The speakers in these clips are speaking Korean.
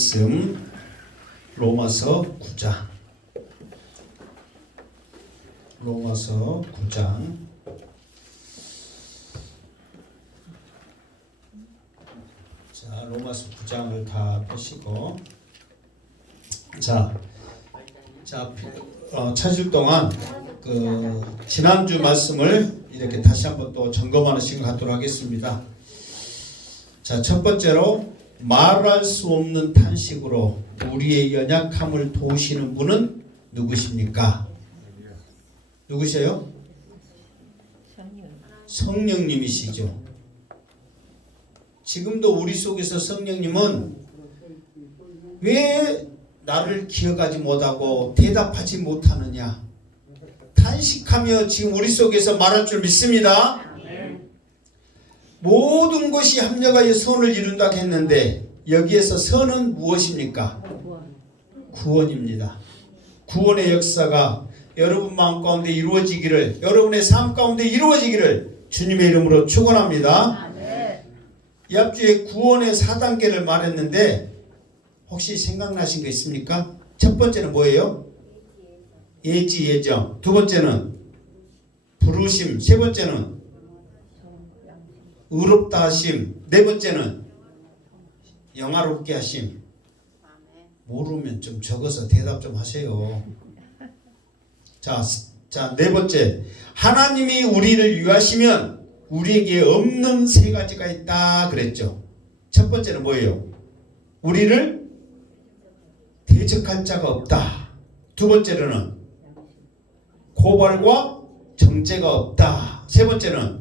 말씀 로마서 9장 자, 로마서 9장을 다 보시고 찾을 동안 지난주 말씀을 이렇게 다시 한번 또 점검하는 시간 갖도록 하겠습니다. 자, 첫 번째로 말할 수 없는 탄식으로 우리의 연약함을 도우시는 분은 누구십니까? 누구세요? 성령님이시죠. 지금도 우리 속에서 성령님은 왜 나를 기억하지 못하고 대답하지 못하느냐 탄식하며 지금 우리 속에서 말할 줄 믿습니다. 모든 것이 합력하여 선을 이룬다고 했는데 여기에서 선은 무엇입니까? 구원입니다. 구원의 역사가 여러분 마음 가운데 이루어지기를, 여러분의 삶 가운데 이루어지기를 주님의 이름으로 축원합니다. 이 앞주에 구원의 4단계를 말했는데 혹시 생각나신 거 있습니까? 첫 번째는 뭐예요? 예지, 예정. 두 번째는 부르심. 세 번째는 의롭다 하심. 네 번째는 영화롭게 하심. 모르면 좀 적어서 대답 좀 하세요. 자, 네 번째. 하나님이 우리를 위하시면 우리에게 없는 세 가지가 있다 그랬죠. 첫 번째는 뭐예요? 우리를 대적할 자가 없다. 두 번째로는 고발과 정죄가 없다. 세 번째는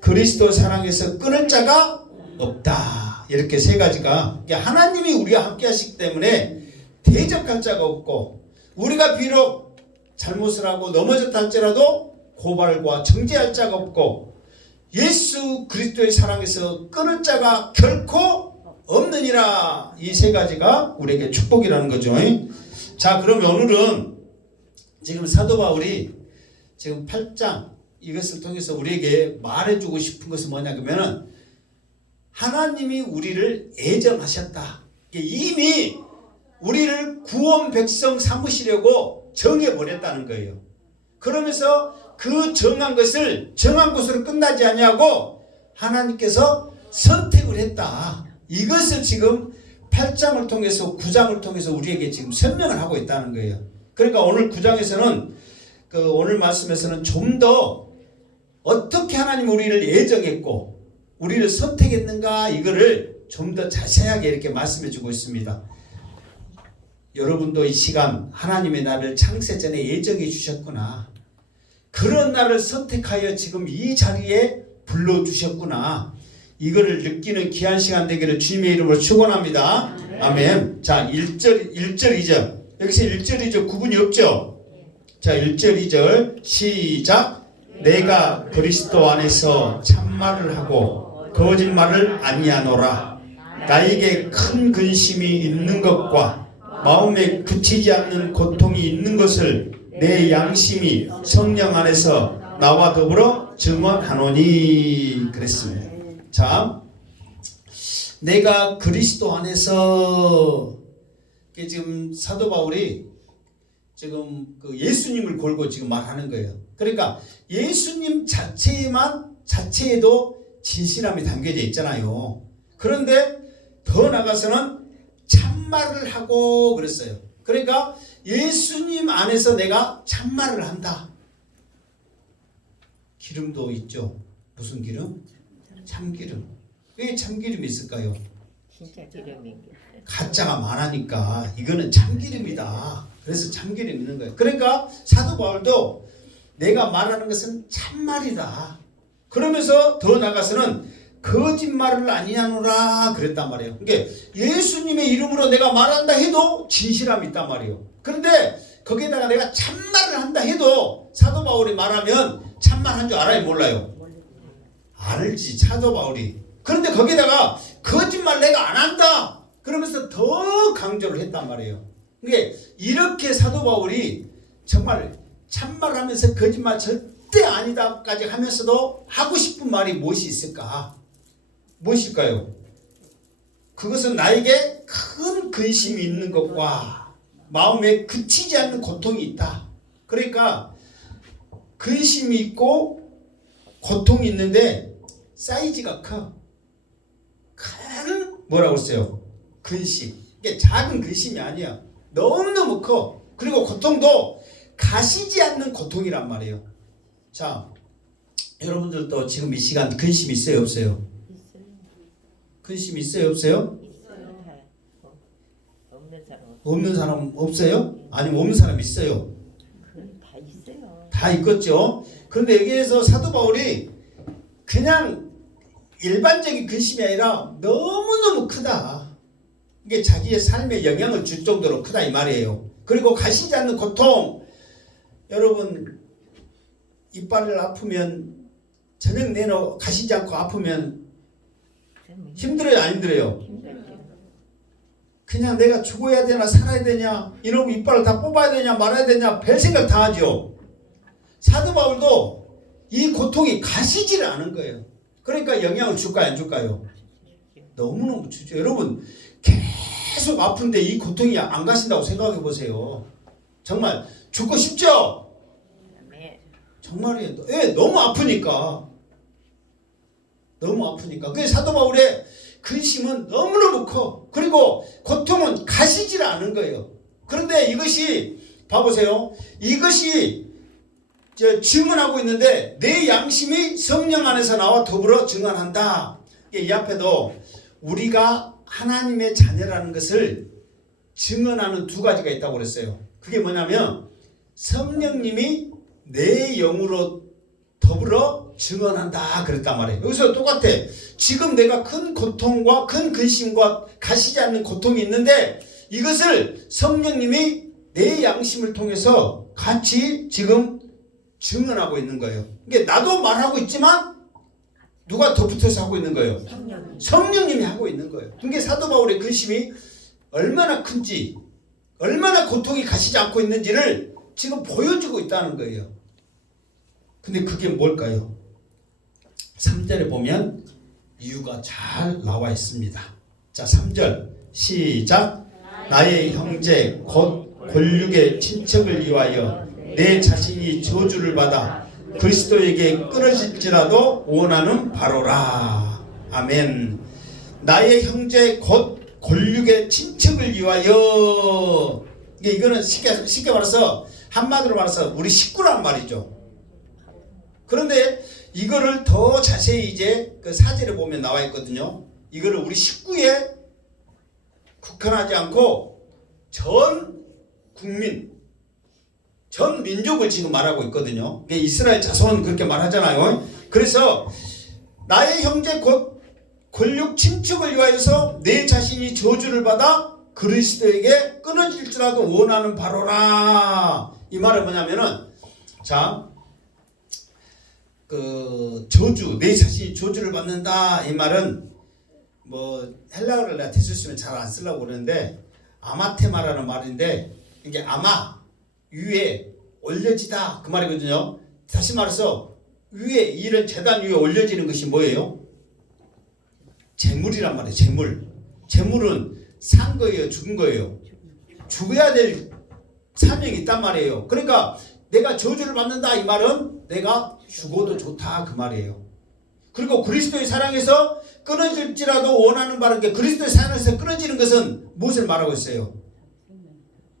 그리스도 사랑에서 끊을 자가 없다. 이렇게 세 가지가 하나님이 우리와 함께 하시기 때문에 대적할 자가 없고 우리가 비록 잘못을 하고 넘어졌다 할지라도 고발과 정죄할 자가 없고 예수 그리스도의 사랑에서 끊을 자가 결코 없느니라. 이 세 가지가 우리에게 축복이라는 거죠. 자, 그러면 오늘은 지금 사도 바울이 지금 8장 이것을 통해서 우리에게 말해주고 싶은 것은 뭐냐 그러면은 하나님이 우리를 애정하셨다. 이미 우리를 구원 백성 삼으시려고 정해버렸다는 거예요. 그러면서 그 정한 것을 정한 것으로 끝나지 아니하고 하나님께서 선택을 했다. 이것을 지금 8장을 통해서 9장을 통해서 우리에게 지금 설명을 하고 있다는 거예요. 그러니까 오늘 9장에서는 오늘 말씀에서는 좀 더 어떻게 하나님 우리를 애정했고 우리를 선택했는가 이거를 좀 더 자세하게 이렇게 말씀해 주고 있습니다. 여러분도 이 시간 하나님의 나를 창세 전에 애정해 주셨구나. 그런 나를 선택하여 지금 이 자리에 불러주셨구나. 이거를 느끼는 귀한 시간 되기를 주님의 이름으로 축원합니다. 아멘. 자, 1절 2절. 여기서 1절 2절 구분이 없죠? 자, 1절 2절 시작. 내가 그리스도 안에서 참말을 하고 거짓말을 아니하노라. 나에게 큰 근심이 있는 것과 마음에 그치지 않는 고통이 있는 것을 내 양심이 성령 안에서 나와 더불어 증언하노니 그랬습니다. 자, 내가 그리스도 안에서 지금 사도 바울이 지금 예수님을 걸고 지금 말하는 거예요. 그러니까 예수님 자체에도 진실함이 담겨져 있잖아요. 그런데 더 나가서는 참말을 하고 그랬어요. 그러니까 예수님 안에서 내가 참말을 한다. 기름도 있죠. 무슨 기름? 참기름. 왜 참기름이 있을까요? 진짜 기름인 게. 가짜가 많으니까 이거는 참기름이다. 그래서 참기름이 있는 거예요. 그러니까 사도 바울도 내가 말하는 것은 참말이다. 그러면서 더 나가서는 거짓말을 아니하노라 그랬단 말이에요. 그러니까 예수님의 이름으로 내가 말한다 해도 진실함이 있단 말이에요. 그런데 거기에다가 내가 참말을 한다 해도 사도 바울이 말하면 참말한 줄 알아요? 몰라요? 알지, 사도 바울이. 그런데 거기에다가 거짓말 내가 안 한다 그러면서 더 강조를 했단 말이에요. 그러니까 이렇게 사도 바울이 정말 참말하면서 거짓말 절대 아니다까지 하면서도 하고 싶은 말이 무엇이 있을까? 무엇일까요? 그것은 나에게 큰 근심이 있는 것과 마음에 그치지 않는 고통이 있다. 그러니까 근심이 있고 고통이 있는데 사이즈가 커. 큰 뭐라고 했어요? 근심. 이게 작은 근심이 아니야. 너무너무 커. 그리고 고통도 가시지 않는 고통이란 말이에요. 자, 여러분들도 지금 이 시간 근심 있어요, 없어요? 있어요. 근심 있어요, 없어요? 있어요. 다. 없는 사람 없는 사람 없어요? 아니면 없는 사람 있어요? 그건 다 있어요. 다 있겠죠. 그런데 여기에서 사도 바울이 그냥 일반적인 근심이 아니라 너무너무 크다. 이게 자기의 삶에 영향을 줄 정도로 크다 이 말이에요. 그리고 가시지 않는 고통. 여러분 이빨을 아프면 저녁 내내 가시지 않고 아프면 좀 힘들어요, 안 힘들어요? 힘들죠. 그냥 내가 죽어야 되나 살아야 되냐, 이놈 이빨을 다 뽑아야 되냐 말아야 되냐 별 생각 다 하죠. 사도 바울도 이 고통이 가시지를 않은 거예요. 그러니까 영향을 줄까요, 안 줄까요? 너무너무 주죠. 여러분 계속 아픈데 이 고통이 안 가신다고 생각해 보세요. 정말 죽고 싶죠? 네. 정말이에요. 예, 너무 아프니까. 너무 아프니까. 그래서 사도 바울의 근심은 너무너무 커. 그리고 고통은 가시질 않은 거예요. 그런데 이것이 봐보세요. 이것이 증언하고 있는데 내 양심이 성령 안에서 나와 더불어 증언한다. 이 앞에도 우리가 하나님의 자녀라는 것을 증언하는 두 가지가 있다고 그랬어요. 그게 뭐냐면 성령님이 내 영으로 더불어 증언한다 그랬단 말이에요. 여기서 똑같아. 지금 내가 큰 고통과 큰 근심과 가시지 않는 고통이 있는데 이것을 성령님이 내 양심을 통해서 같이 지금 증언하고 있는 거예요. 이게 나도 말하고 있지만 누가 덧붙여서 하고 있는 거예요? 성령님이 하고 있는 거예요. 그게 사도 바울의 근심이 얼마나 큰지, 얼마나 고통이 가시지 않고 있는지를 지금 보여주고 있다는 거예요. 근데 그게 뭘까요? 3절에 보면 이유가 잘 나와 있습니다. 자, 3절 시작. 나의 형제 곧 골육의 친척을 위하여 내 자신이 저주를 받아 그리스도에게 끊어질지라도 원하는 바로라. 아멘. 나의 형제 곧 골육의 친척을 위하여. 이거는 쉽게 말해서 한마디로 말해서 우리 식구란 말이죠. 그런데 이거를 더 자세히 이제 그 사절에 보면 나와 있거든요. 이거를 우리 식구에 국한하지 않고 전 국민, 전 민족을 지금 말하고 있거든요. 이스라엘 자손 그렇게 말하잖아요. 그래서 나의 형제 곧 권력 친척을 위하여서 내 자신이 저주를 받아 그리스도에게 끊어질지라도 원하는 바로라. 이 말은 뭐냐면은 자, 그 저주, 내 자신이 저주를 받는다. 이 말은 뭐 헬라어를 내가 대수쓰면 잘 안 쓰려고 그러는데 아마테마라는 말인데 이게 아마 위에 올려지다 그 말이거든요. 다시 말해서 위에 이런 제단 위에 올려지는 것이 뭐예요? 재물이란 말이에요. 재물. 재물은 산 거예요, 죽은 거예요? 죽어야 될 사명이 있단 말이에요. 그러니까 내가 저주를 받는다 이 말은 내가 죽어도 좋다 그 말이에요. 그리고 그리스도의 사랑에서 끊어질지라도 원하는 바는 게 그리스도의 사랑에서 끊어지는 것은 무엇을 말하고 있어요?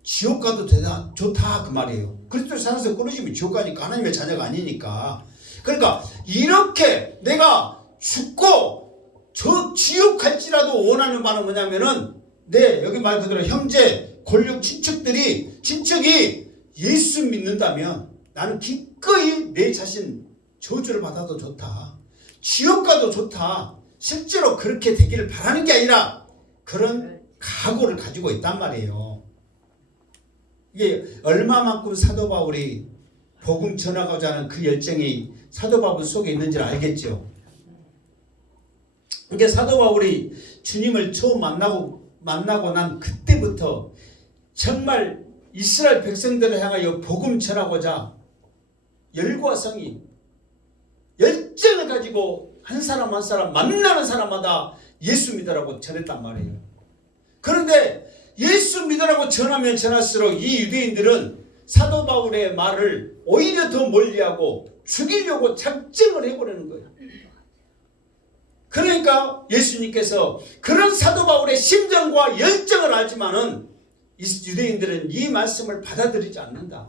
지옥 가도 되다 좋다 그 말이에요. 그리스도의 사랑에서 끊어지면 지옥 가니까 하나님의 자녀가 아니니까. 그러니까 이렇게 내가 죽고 저 지옥 갈지라도 원하는 바는 뭐냐면은 여기 말 그대로 형제 권력 친척이 예수 믿는다면 나는 기꺼이 내 자신 저주를 받아도 좋다, 지옥 가도 좋다, 실제로 그렇게 되기를 바라는 게 아니라 그런 각오를 가지고 있단 말이에요. 이게 얼마만큼 사도 바울이 복음 전하고자 하는 그 열정이 사도 바울 속에 있는지를 알겠죠. 그러니까 사도 바울이 주님을 처음 만나고 난 그때부터 정말 이스라엘 백성들을 향하여 복음 전하고자 열과 성이 열정을 가지고 한 사람 한 사람 만나는 사람마다 예수 믿으라고 전했단 말이에요. 그런데 예수 믿으라고 전하면 전할수록 이 유대인들은 사도 바울의 말을 오히려 더 멀리하고 죽이려고 작정을 해버리는 거예요. 그러니까 예수님께서 그런 사도 바울의 심정과 열정을 알지만은 이 유대인들은 이 말씀을 받아들이지 않는다.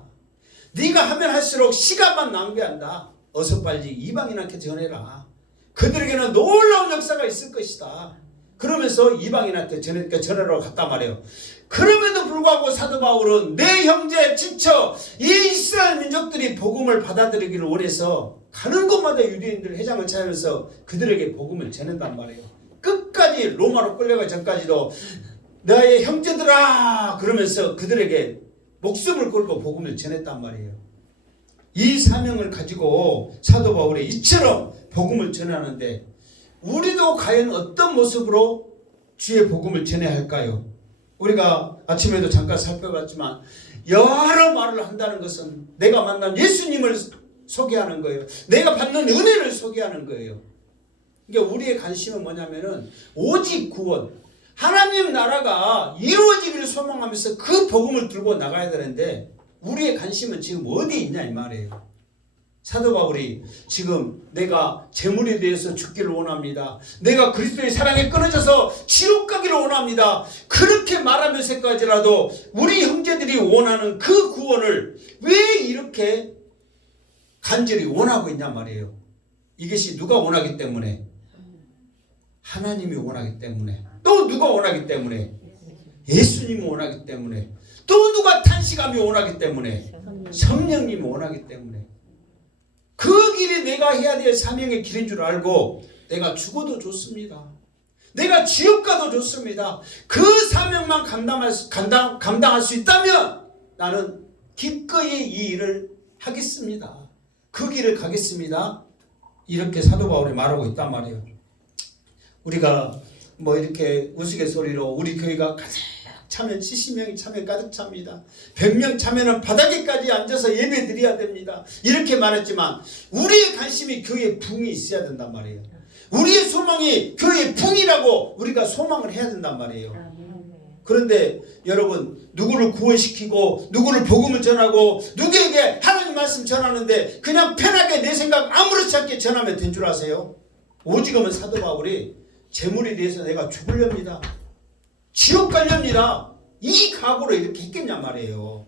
네가 하면 할수록 시간만 낭비한다. 어서 빨리 이방인한테 전해라. 그들에게는 놀라운 역사가 있을 것이다. 그러면서 이방인한테 전하라고 갔단 말이에요. 그럼에도 불구하고 사도 바울은 내 형제 친척 이 이스라엘 민족들이 복음을 받아들이기를 원해서 가는 곳마다 유대인들 회장을 차리면서 그들에게 복음을 전한단 말이에요. 끝까지 로마로 끌려가기 전까지도 너의 형제들아 그러면서 그들에게 목숨을 걸고 복음을 전했단 말이에요. 이 사명을 가지고 사도 바울이 이처럼 복음을 전하는데 우리도 과연 어떤 모습으로 주의 복음을 전해야 할까요? 우리가 아침에도 잠깐 살펴봤지만 여러 말을 한다는 것은 내가 만난 예수님을 소개하는 거예요. 내가 받는 은혜를 소개하는 거예요. 그러니까 우리의 관심은 뭐냐면은 오직 구원, 하나님 나라가 이루어지기를 소망하면서 그 복음을 들고 나가야 되는데 우리의 관심은 지금 어디에 있냐 이 말이에요. 사도 바울이 지금 내가 재물에 대해서 죽기를 원합니다. 내가 그리스도의 사랑에 끊어져서 지옥 가기를 원합니다. 그렇게 말하면서까지라도 우리 형제들이 원하는 그 구원을 왜 이렇게 간절히 원하고 있냔 말이에요. 이것이 누가 원하기 때문에? 하나님이 원하기 때문에. 또 누가 원하기 때문에? 예수님이 원하기 때문에. 또 누가 탄식하며 원하기 때문에? 성령님이 원하기 때문에. 그 길이 내가 해야 될 사명의 길인 줄 알고 내가 죽어도 좋습니다. 내가 지옥 가도 좋습니다. 그 사명만 감당할 수 있다면 나는 기꺼이 이 일을 하겠습니다. 그 길을 가겠습니다. 이렇게 사도 바울이 말하고 있단 말이에요. 우리가 뭐 이렇게 우스갯소리로 우리 교회가 가득 차면 70명이 차면 가득 찹니다. 100명 차면은 바닥에까지 앉아서 예배 드려야 됩니다. 이렇게 말했지만 우리의 관심이 교회에 붕이 있어야 된단 말이에요. 우리의 소망이 교회의 붕이라고 우리가 소망을 해야 된단 말이에요. 그런데 여러분 누구를 구원시키고 누구를 복음을 전하고 누구에게 하나님 말씀 전하는데 그냥 편하게 내 생각 아무렇지 않게 전하면 된 줄 아세요? 오직은 사도 바울이 재물에 대해서 내가 죽으렵니다. 지옥 가렵니다. 이 각오로 이렇게 했겠냔 말이에요.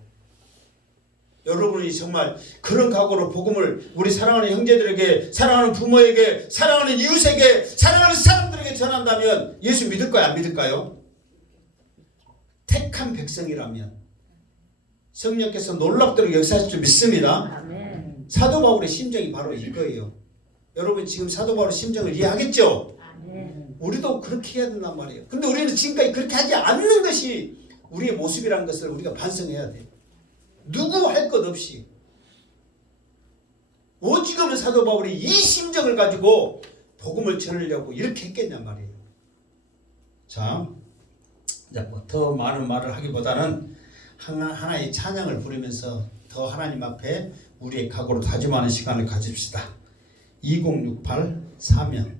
여러분이 정말 그런 각오로 복음을 우리 사랑하는 형제들에게, 사랑하는 부모에게, 사랑하는 이웃에게, 사랑하는 사람들에게 전한다면 예수 믿을까요? 안 믿을까요? 택한 백성이라면 성령께서 놀랍도록 역사하실 줄 믿습니다. 사도 바울의 심정이 바로 이거예요. 여러분 지금 사도 바울의 심정을 이해하겠죠? 우리도 그렇게 해야 된단 말이에요. 근데 우리는 지금까지 그렇게 하지 않는 것이 우리의 모습이라는 것을 우리가 반성해야 돼요. 누구 할 것 없이. 오직은 사도 바울이 이 심정을 가지고 복음을 전하려고 이렇게 했겠냔 말이에요. 자, 뭐 더 많은 말을 하기보다는 하나의 찬양을 부르면서 더 하나님 앞에 우리의 각오를 다짐하는 시간을 가집시다. 2068 사면.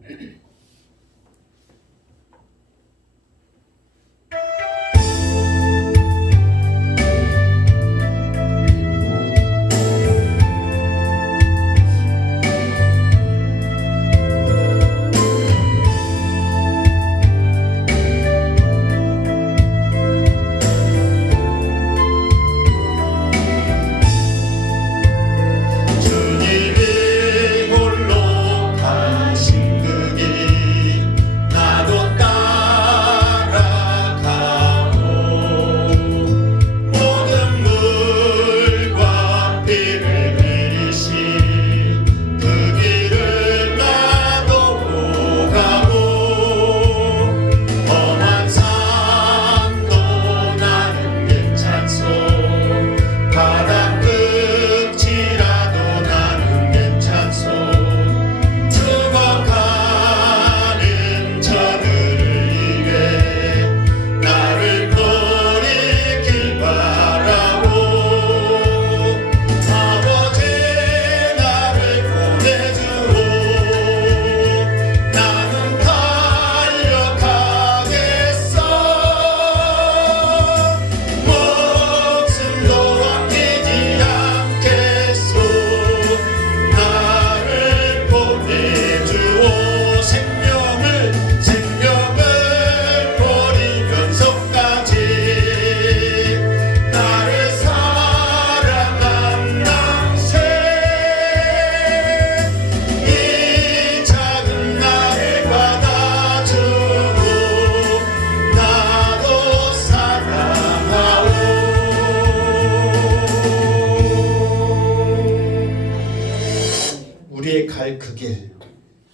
주님이 홀로 가신 그 길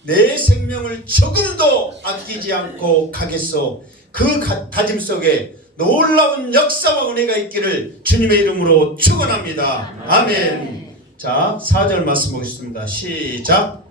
내 생명을 조금도 아끼지 않고 가겠소. 그 다짐 속에 놀라운 역사와 은혜가 있기를 주님의 이름으로 축원합니다. 아멘. 자, 4절 말씀 보겠습니다. 시작.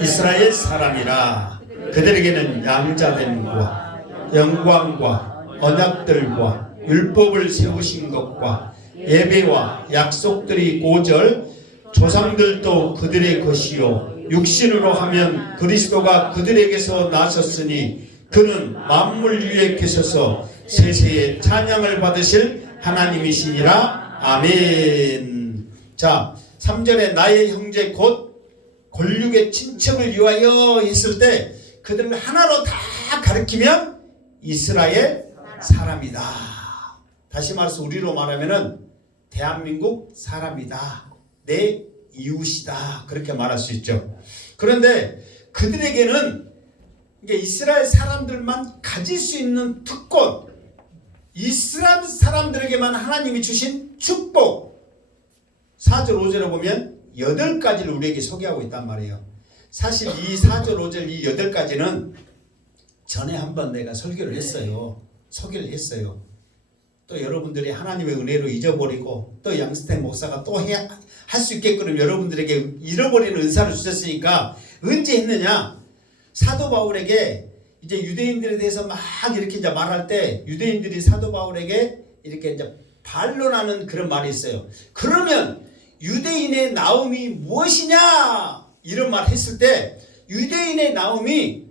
이스라엘 사람이라 그들에게는 양자됨과 영광과 언약들과 율법을 세우신 것과 예배와 약속들이 5절 조상들도 그들의 것이요 육신으로 하면 그리스도가 그들에게서 나섰으니 그는 만물 위에 계셔서 세세에 찬양을 받으실 하나님이시니라. 아멘. 자, 3절에 나의 형제 곧 골육의 친척을 위하여 했을 때 그들을 하나로 다 가리키면 이스라엘 사람이다. 다시 말해서 우리로 말하면은 대한민국 사람이다. 내 이웃이다. 그렇게 말할 수 있죠. 그런데 그들에게는 이게 이스라엘 사람들만 가질 수 있는 특권, 이스라엘 사람들에게만 하나님이 주신 축복, 4절 5절에 보면 8가지를 우리에게 소개하고 있단 말이에요. 사실 이 4절 5절 이 8가지는 전에 한번 내가 설교를 했어요. 소개를 했어요. 또 여러분들이 하나님의 은혜로 잊어버리고 또 양스텐 목사가 또 할 수 있게끔 여러분들에게 잃어버리는 은사를 주셨으니까 언제 했느냐? 사도 바울에게 이제 유대인들에 대해서 막 이렇게 이제 말할 때 유대인들이 사도 바울에게 이렇게 이제 반론하는 그런 말이 있어요. 그러면 유대인의 나음이 무엇이냐? 이런 말 했을 때 유대인의 나음이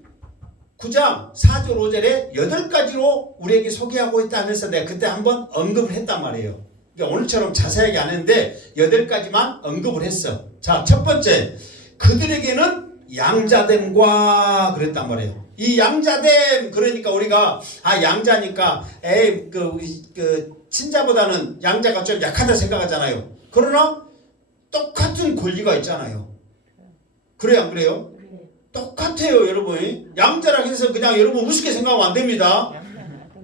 9장 4절 5절에 8가지로 우리에게 소개하고 있다 하면서 내가 그때 한번 언급을 했단 말이에요. 그러니까 오늘처럼 자세하게 안 했는데 8가지만 언급을 했어. 자, 첫 번째, 그들에게는 양자됨과 그랬단 말이에요. 이 양자됨, 그러니까 우리가 양자니까 친자보다는 양자가 좀 약하다 생각하잖아요. 그러나 똑같은 권리가 있잖아요. 그래요, 안 그래요? 똑같아요, 여러분. 양자라고 해서 그냥 여러분 우습게 생각하면 안 됩니다.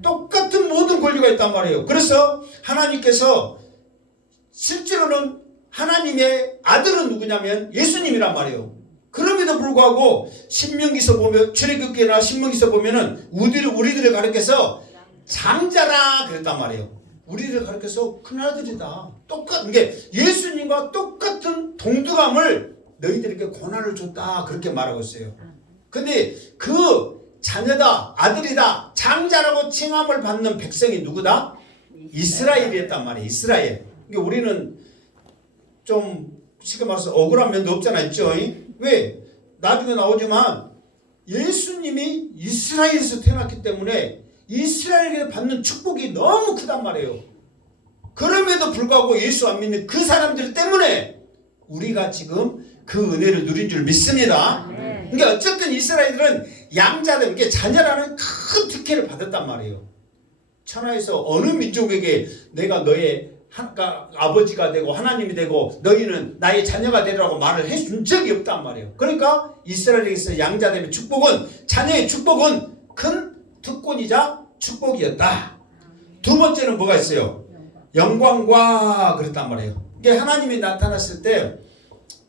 똑같은 모든 권리가 있단 말이에요. 그래서 하나님께서 실제로는 하나님의 아들은 누구냐면 예수님이란 말이에요. 그럼에도 불구하고 신명기서 보면 출애굽기나 신명기서 보면은 우리들을 가르쳐서 장자라 그랬단 말이에요. 우리를 가르쳐서 큰아들이다. 이게 예수님과 똑같은 동등함을 너희들에게 고난을 줬다. 그렇게 말하고 있어요. 근데 그 자녀다, 아들이다, 장자라고 칭함을 받는 백성이 누구다? 이스라엘이었단 말이에요. 이스라엘. 그러니까 우리는 좀 쉽게 말해서 억울한 면도 없잖아, 있죠? 왜? 나중에 나오지만 예수님이 이스라엘에서 태어났기 때문에 이스라엘에게 받는 축복이 너무 크단 말이에요. 그럼에도 불구하고 예수 안 믿는 그 사람들 때문에 우리가 지금 그 은혜를 누린 줄 믿습니다. 그러니까 어쨌든 이스라엘들은 양자들, 그러니까 자녀라는 큰 특혜를 받았단 말이에요. 천하에서 어느 민족에게 내가 너의 아버지가 되고 하나님이 되고 너희는 나의 자녀가 되라고 말을 해준 적이 없단 말이에요. 그러니까 이스라엘에게서 양자됨의 축복은, 자녀의 축복은 큰 특권이자 축복이었다. 두 번째는 뭐가 있어요? 영광과 그랬단 말이에요. 이게 하나님이 나타났을 때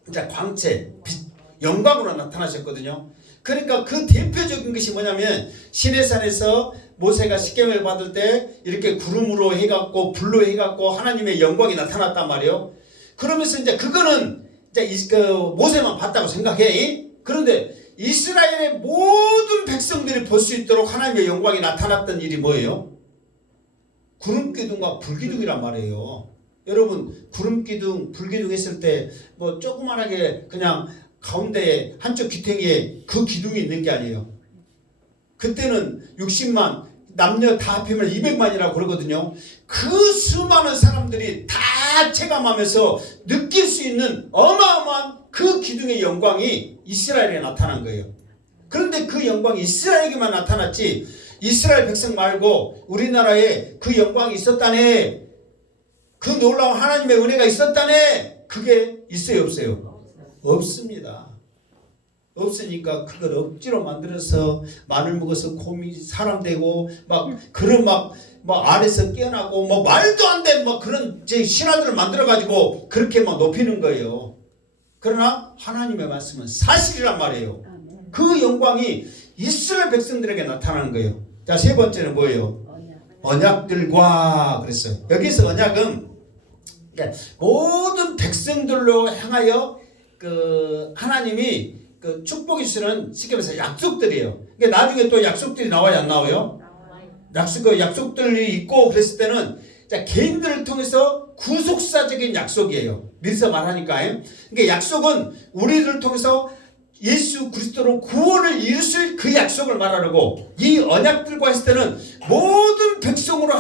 이제 광채, 빛, 영광으로 나타나셨거든요. 그러니까 그 대표적인 것이 뭐냐면 시내산에서 모세가 십계명을 받을 때 이렇게 구름으로 해갖고 불로 해갖고 하나님의 영광이 나타났단 말이에요. 그러면서 이제 그거는 이제 모세만 봤다고 생각해. 그런데 이스라엘의 모든 백성들이 볼 수 있도록 하나님의 영광이 나타났던 일이 뭐예요? 구름기둥과 불기둥이란 말이에요. 여러분 구름기둥, 불기둥 했을 때 뭐 조그만하게 그냥 가운데에 한쪽 귀퉁이에 그 기둥이 있는 게 아니에요. 그때는 60만 남녀 다 합하면 200만이라고 그러거든요. 그 수많은 사람들이 다 체감하면서 느낄 수 있는 어마어마한 그 기둥의 영광이 이스라엘에 나타난 거예요. 그런데 그 영광이 이스라엘에게만 나타났지 이스라엘 백성 말고 우리나라에 그 영광이 있었다네, 그 놀라운 하나님의 은혜가 있었다네, 그게 있어요, 없어요? 없습니다. 없으니까 그걸 억지로 만들어서 마늘 먹어서 곰이 사람 되고 막 그런 막 아래서 깨어나고 뭐 말도 안 되는 뭐 그런 제 신화들을 만들어 가지고 그렇게 막 높이는 거예요. 그러나 하나님의 말씀은 사실이란 말이에요. 그 영광이 이스라엘 백성들에게 나타나는 거예요. 자, 세 번째는 뭐예요? 언약들과 그랬어요. 여기서 언약은 모든 백성들로 향하여 그 하나님이 그 축복이 주시는 쉽게 말해서 약속들이에요. 그러니까 나중에 또 약속들이 나와요, 안 나와요? 약속들이 있고 그랬을 때는 자, 개인들을 통해서 구속사적인 약속이에요. 밀서 말하니까. 그러니까 약속은 우리들을 통해서 예수 그리스도로 구원을 이루실 그 약속을 말하려고 이 언약들과 했을 때는 모든 백성으로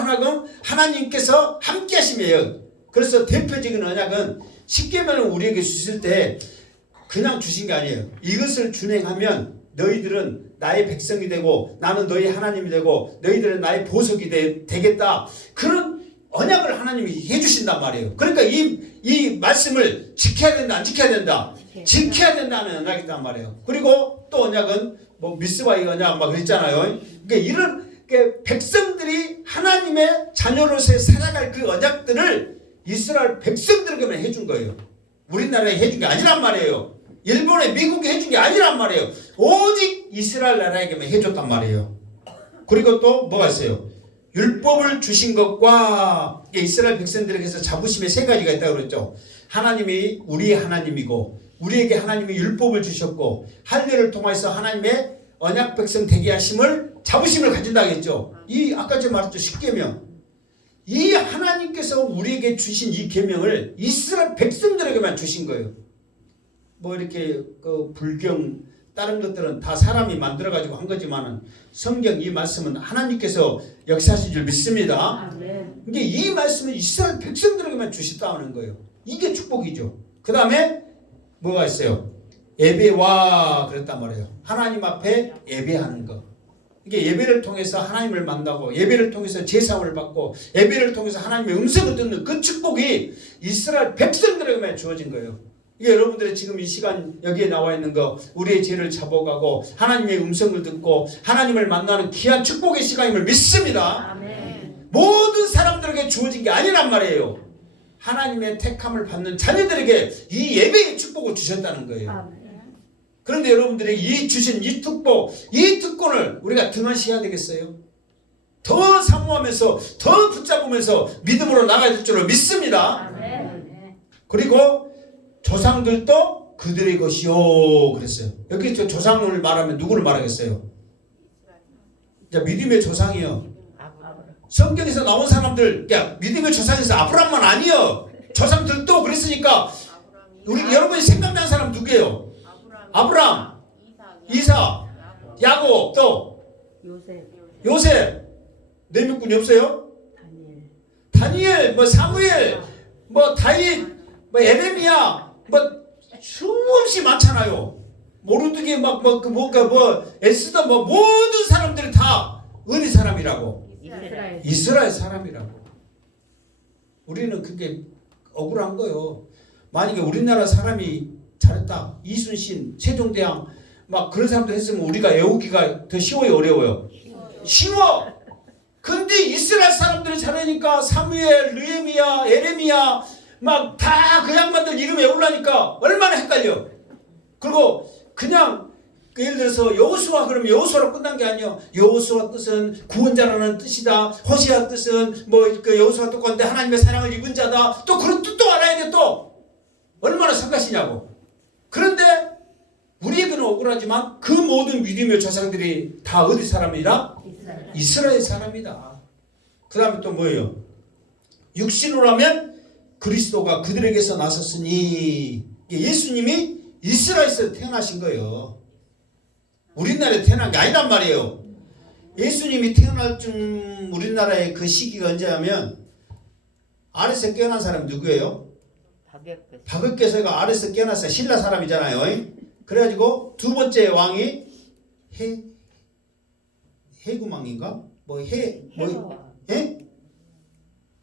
하나님께서 함께 하심이에요. 그래서 대표적인 언약은 십계명을 우리에게 주실 때 그냥 주신 게 아니에요. 이것을 준행하면 너희들은 나의 백성이 되고 나는 너희 하나님이 되고 너희들은 나의 보석이 되겠다. 그런 언약을 하나님이 해주신단 말이에요. 그러니까 이 말씀을 지켜야 된다, 안 지켜야 된다? 지켜야 된다는 언약이란 말이에요. 그리고 또 언약은 뭐 미스바이 언약 막 그랬잖아요. 그러니까 이런 백성들이 하나님의 자녀로서 살아갈 그 언약들을 이스라엘 백성들에게만 해준 거예요. 우리나라에 해준 게 아니란 말이에요. 일본에 미국에 해준 게 아니란 말이에요. 오직 이스라엘 나라에게만 해줬단 말이에요. 그리고 또 뭐가 있어요? 율법을 주신 것과 이스라엘 백성들에게서 자부심의 세 가지가 있다고 그랬죠. 하나님이 우리의 하나님이고 우리에게 하나님이 율법을 주셨고 할례를 통해서 하나님의 언약 백성 되게 하심을 자부심을 가진다고 했죠. 이 아까 제가 말했죠. 십계명. 이 하나님께서 우리에게 주신 이 계명을 이스라엘 백성들에게만 주신 거예요. 뭐 이렇게 그 불경 다른 것들은 다 사람이 만들어 가지고 한 거지만은 성경 이 말씀은 하나님께서 역사하신 줄 믿습니다. 이게 이 말씀은 이스라엘 백성들에게만 주셨다는 거예요. 이게 축복이죠. 그 다음에 뭐가 있어요? 예배와 그랬단 말이에요. 하나님 앞에 예배하는 거. 이게 예배를 통해서 하나님을 만나고 예배를 통해서 제사를 받고 예배를 통해서 하나님의 음성을 듣는 그 축복이 이스라엘 백성들에게만 주어진 거예요. 이게 여러분들의 지금 이 시간 여기에 나와 있는 거 우리의 죄를 잡아가고 하나님의 음성을 듣고 하나님을 만나는 귀한 축복의 시간임을 믿습니다. 아멘. 모든 사람들에게 주어진 게 아니란 말이에요. 하나님의 택함을 받는 자녀들에게 이 예배의 축복을 주셨다는 거예요. 아멘. 그런데 여러분들이 이 주신 이 축복, 이 특권을 우리가 등한시해야 되겠어요? 더 사모하면서 더 붙잡으면서 믿음으로 나가야 될 줄을 믿습니다. 아멘. 그리고 조상들도 그들의 것이요 그랬어요. 여기 조상을 말하면 누구를 말하겠어요? 자, 믿음의 조상이요. 성경에서 나온 사람들, 야, 믿음의 조상에서 아브라함만 아니요. 조상들도 그랬으니까 우리 여러분이 생각나는 사람 누구예요? 아브라함, 이삭, 야곱, 또 요셉. 내면꾼이 없어요? 다니엘, 뭐 사무엘, 뭐 다윗, 뭐 에레미야, 뭐 수없이 많잖아요. 모르드게 에스더 뭐 모든 사람들이 다 어디 사람이라고? 이스라엘 사람이라고. 우리는 그게 억울한 거예요. 만약에 우리나라 사람이 잘했다. 이순신, 세종대왕 막 그런 사람들 했으면 우리가 외우기가 더 쉬워요, 어려워요? 쉬워. 근데 이스라엘 사람들이 잘하니까 사무엘, 느헤미야, 에레미야 막 다 그 양반들 이름 외우려니까 얼마나 헷갈려. 그리고 그냥 예를 들어서 여호수아 그러면 여호수아로 끝난 게 아니에요. 여호수아 뜻은 구원자라는 뜻이다. 호시아 뜻은 뭐 그 여호수아 뜻건데 하나님의 사랑을 입은 자다. 또 그런 뜻도 알아야 돼. 또 얼마나 성가시냐고. 그런데 우리에게는 억울하지만 그 모든 믿음의 조상들이 다 어디 사람이다? 이스라엘 사람이다. 그 다음에 또 뭐예요? 육신으로 하면 그리스도가 그들에게서 나섰으니 예수님이 이스라엘에서 태어나신 거예요. 우리나라에 태어난 게 아니란 말이에요. 예수님이 태어날 쯤 우리나라의 그 시기가 언제냐면 아래서 깨어난 사람이 누구예요? 박역계서가 아래서 깨어났어요. 신라 사람이잖아요. 그래가지고 두 번째 왕이 해구망인가?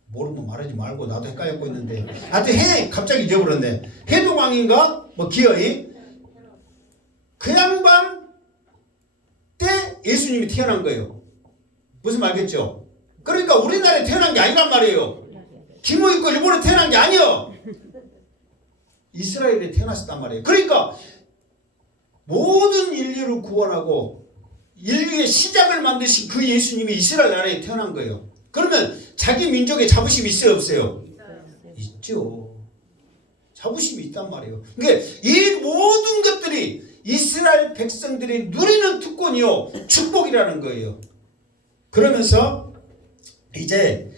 모르면 말하지 말고 나도 헷갈렸고 있는데 하여튼 갑자기 잊어버렸네. 해독왕인가? 기어이 그 양반 때 예수님이 태어난 거예요. 무슨 말겠죠? 그러니까 우리나라에 태어난 게 아니란 말이에요. 김호 있고 일본에 태어난 게 아니에요. 이스라엘에 태어났단 말이에요. 그러니까 모든 인류를 구원하고 인류의 시작을 만드신 그 예수님이 이스라엘 나라에 태어난 거예요. 그러면 자기 민족에 자부심이 있어요, 없어요? 있죠. 자부심이 있단 말이에요. 그러니까 이 모든 것들이 이스라엘 백성들이 누리는 특권이요, 축복이라는 거예요. 그러면서 이제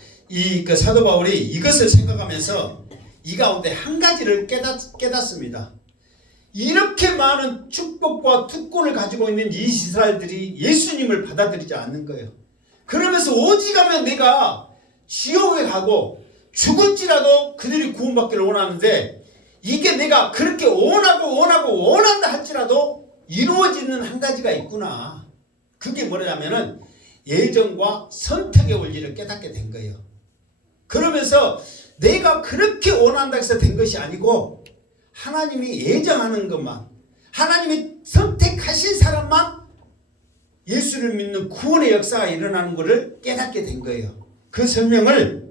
그 사도 바울이 이것을 생각하면서 이 가운데 한 가지를 깨닫습니다. 이렇게 많은 축복과 특권을 가지고 있는 이 이스라엘들이 예수님을 받아들이지 않는 거예요. 그러면서 오직하면 내가 지옥에 가고 죽을지라도 그들이 구원받기를 원하는데, 이게 내가 그렇게 원한다 할지라도 이루어지는 한 가지가 있구나. 그게 뭐냐면은 예정과 선택의 원리를 깨닫게 된 거예요. 그러면서 내가 그렇게 원한다 해서 된 것이 아니고 하나님이 예정하는 것만, 하나님이 선택하신 사람만 예수를 믿는 구원의 역사가 일어나는 것을 깨닫게 된 거예요. 그 설명을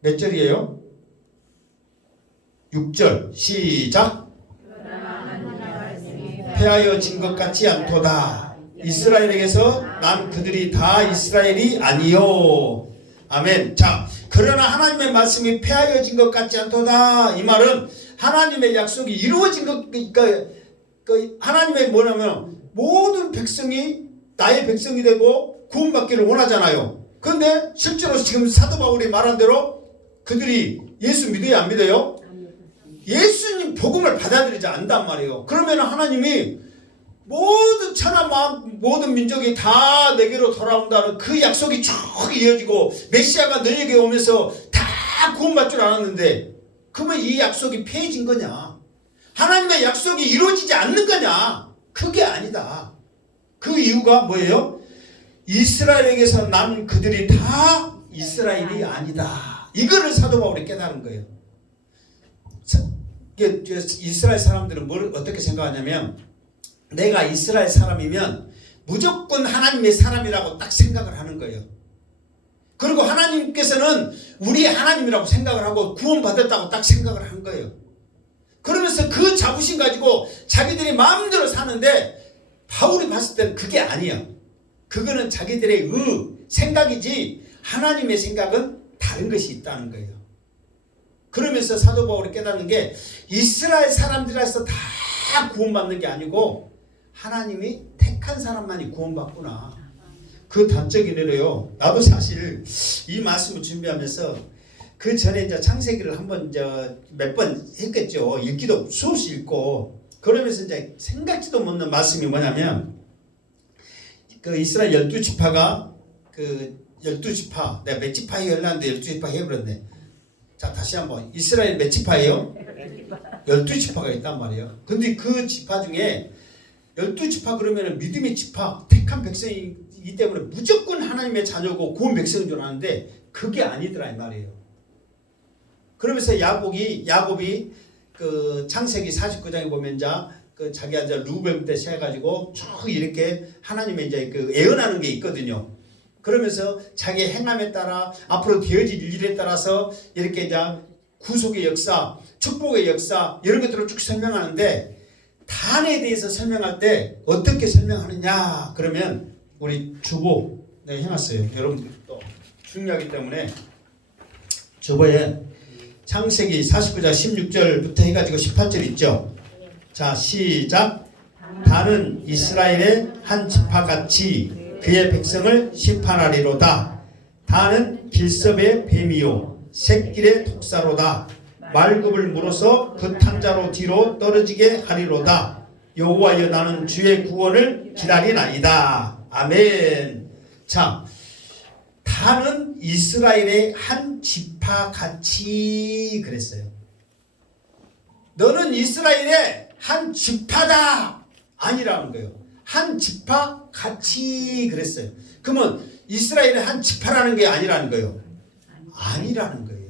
몇 절이에요? 6절 시작. 패하여진 것 같지 않도다. 이스라엘에게서 난 그들이 다 이스라엘이 아니요. 아멘. 자, 그러나 하나님의 말씀이 패하여진 것 같지 않도다. 이 말은 하나님의 약속이 이루어진 것, 하나님의 뭐냐면 모든 백성이 나의 백성이 되고 구원받기를 원하잖아요. 그런데 실제로 지금 사도 바울이 말한 대로 그들이 예수 믿어야 안 믿어요? 예수님 복음을 받아들이지 않는단 말이에요. 그러면 하나님이 모든 천하 모든 민족이 다 내게로 돌아온다는 그 약속이 쭉 이어지고 메시아가 너에게 오면서 다 구원받을 줄 알았는데, 그러면 이 약속이 폐해진 거냐? 하나님의 약속이 이루어지지 않는 거냐? 그게 아니다. 그 이유가 뭐예요? 이스라엘에게서 난 그들이 다 이스라엘이 아니다. 이거를 사도 바울이 깨달은 거예요. 이스라엘 사람들은 뭘 어떻게 생각하냐면, 내가 이스라엘 사람이면 무조건 하나님의 사람이라고 딱 생각을 하는 거예요. 그리고 하나님께서는 우리의 하나님이라고 생각을 하고 구원받았다고 딱 생각을 한 거예요. 그러면서 그 자부심 가지고 자기들이 마음대로 사는데, 바울이 봤을 때는 그게 아니에요. 그거는 자기들의 생각이지 하나님의 생각은 다른 것이 있다는 거예요. 그러면서 사도 바울이 깨닫는 게, 이스라엘 사람들에서 다 구원받는 게 아니고 하나님이 택한 사람만이 구원받구나. 그 단적이 내려요. 나도 사실 이 말씀을 준비하면서 그 전에 이제 창세기를 몇 번 했겠죠. 읽기도 수없이 읽고, 그러면서 이제 생각지도 못한 말씀이 뭐냐면, 그 이스라엘 12지파가 그 12지파, 내가 몇 지파 해려는데 12지파 해버렸네. 자, 다시 한번. 이스라엘 몇 지파예요? 12지파가 있단 말이에요. 근데 그 지파 중에 12지파 그러면 믿음의 지파, 택한 백성이기 때문에 무조건 하나님의 자녀고 구원 백성인 줄 아는데 그게 아니더라 이 말이에요. 그러면서 야곱이 그 창세기 49장에 보면 그 자기가 이제 루벤 때 시작해가지고 쭉 이렇게 하나님의 이제 그 예언하는 게 있거든요. 그러면서 자기 행함에 따라 앞으로 되어질 일에 따라서 이렇게 이제 구속의 역사, 축복의 역사 이런 것들을 쭉 설명하는데, 단에 대해서 설명할 때 어떻게 설명하느냐 그러면 우리 주보 내가 해놨어요. 여러분들 또 중요하기 때문에 주보에 창세기 49장 16절부터 해가지고 18절 있죠. 자, 시작. 단은 이스라엘의 한 지파같이 그의 백성을 심판하리로다. 단은 길섭의 뱀이요 새길의 독사로다. 말굽을 물어서 그 탄자로 뒤로 떨어지게 하리로다. 여호와여 나는 주의 구원을 기다리나이다. 아멘. 자, 단은 이스라엘의 한 지파같이 그랬어요. 너는 이스라엘의 한 지파다 아니라는 거예요. 한 지파같이 그랬어요. 그러면 이스라엘의 한 지파라는 게 아니라는 거예요. 아니라는 거예요.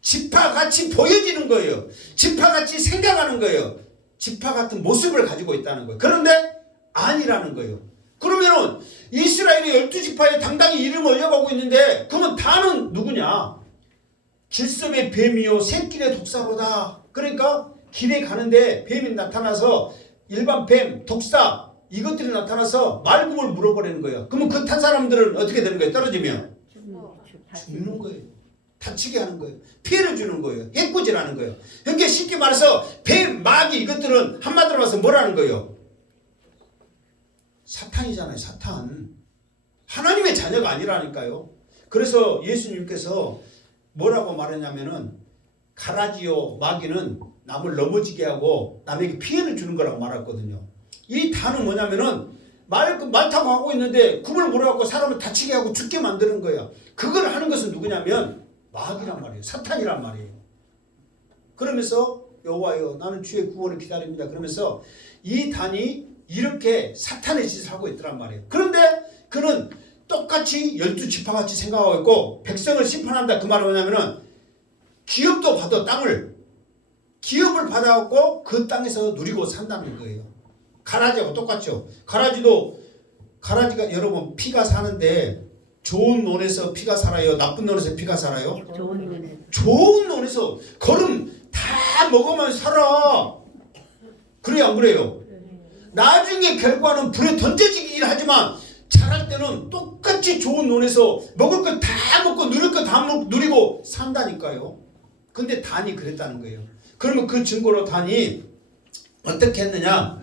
지파같이 보여지는 거예요. 지파같이 생각하는 거예요. 지파 같은 모습을 가지고 있다는 거예요. 그런데 아니라는 거예요. 그러면은 이스라엘의 12지파에 당당히 이름을 올려가고 있는데, 그러면 다는 누구냐? 길섭의 뱀이요 새끼의 독사로다. 그러니까 길에 가는데 뱀이 나타나서 일반 뱀, 독사 이것들이 나타나서 말굽을 물어버리는 거예요. 그러면 그 탄 사람들은 어떻게 되는 거예요? 떨어지면 죽는 거예요. 다치게 하는 거예요. 피해를 주는 거예요. 해코지라는 거예요. 그러니까 쉽게 말해서 뱀, 마귀 이것들은 한마디로 말해서 뭐라는 거예요? 사탄이잖아요. 사탄. 하나님의 자녀가 아니라니까요. 그래서 예수님께서 뭐라고 말했냐면은 가라지요 마귀는 남을 넘어지게 하고 남에게 피해를 주는 거라고 말했거든요. 이 단은 뭐냐면은 말 타고 하고 있는데 굽을 물어갖고 사람을 다치게 하고 죽게 만드는 거야. 그걸 하는 것은 누구냐면 마귀란 말이에요. 사탄이란 말이에요. 그러면서 여호와여 나는 주의 구원을 기다립니다. 그러면서 이 단이 이렇게 사탄의 짓을 하고 있더란 말이에요. 그런데 그는 똑같이 12지파같이 생각하고 있고 백성을 심판한다. 그 말은 뭐냐면은 기업도 받아 땅을 기업을 받아갖고 그 땅에서 누리고 산다는 거예요. 가라지하고 똑같죠. 가라지가 여러분 피가 사는데 좋은 논에서 피가 살아요? 나쁜 논에서 피가 살아요? 좋은 논에서 거름 다 먹으면 살아. 그래요 안 그래요? 나중에 결과는 불에 던져지긴 하지만 자랄 때는 똑같이 좋은 논에서 먹을 거 다 먹고 누릴 거 다 누리고 산다니까요. 근데 단이 그랬다는 거예요. 그러면 그 증거로 단이 어떻게 했느냐?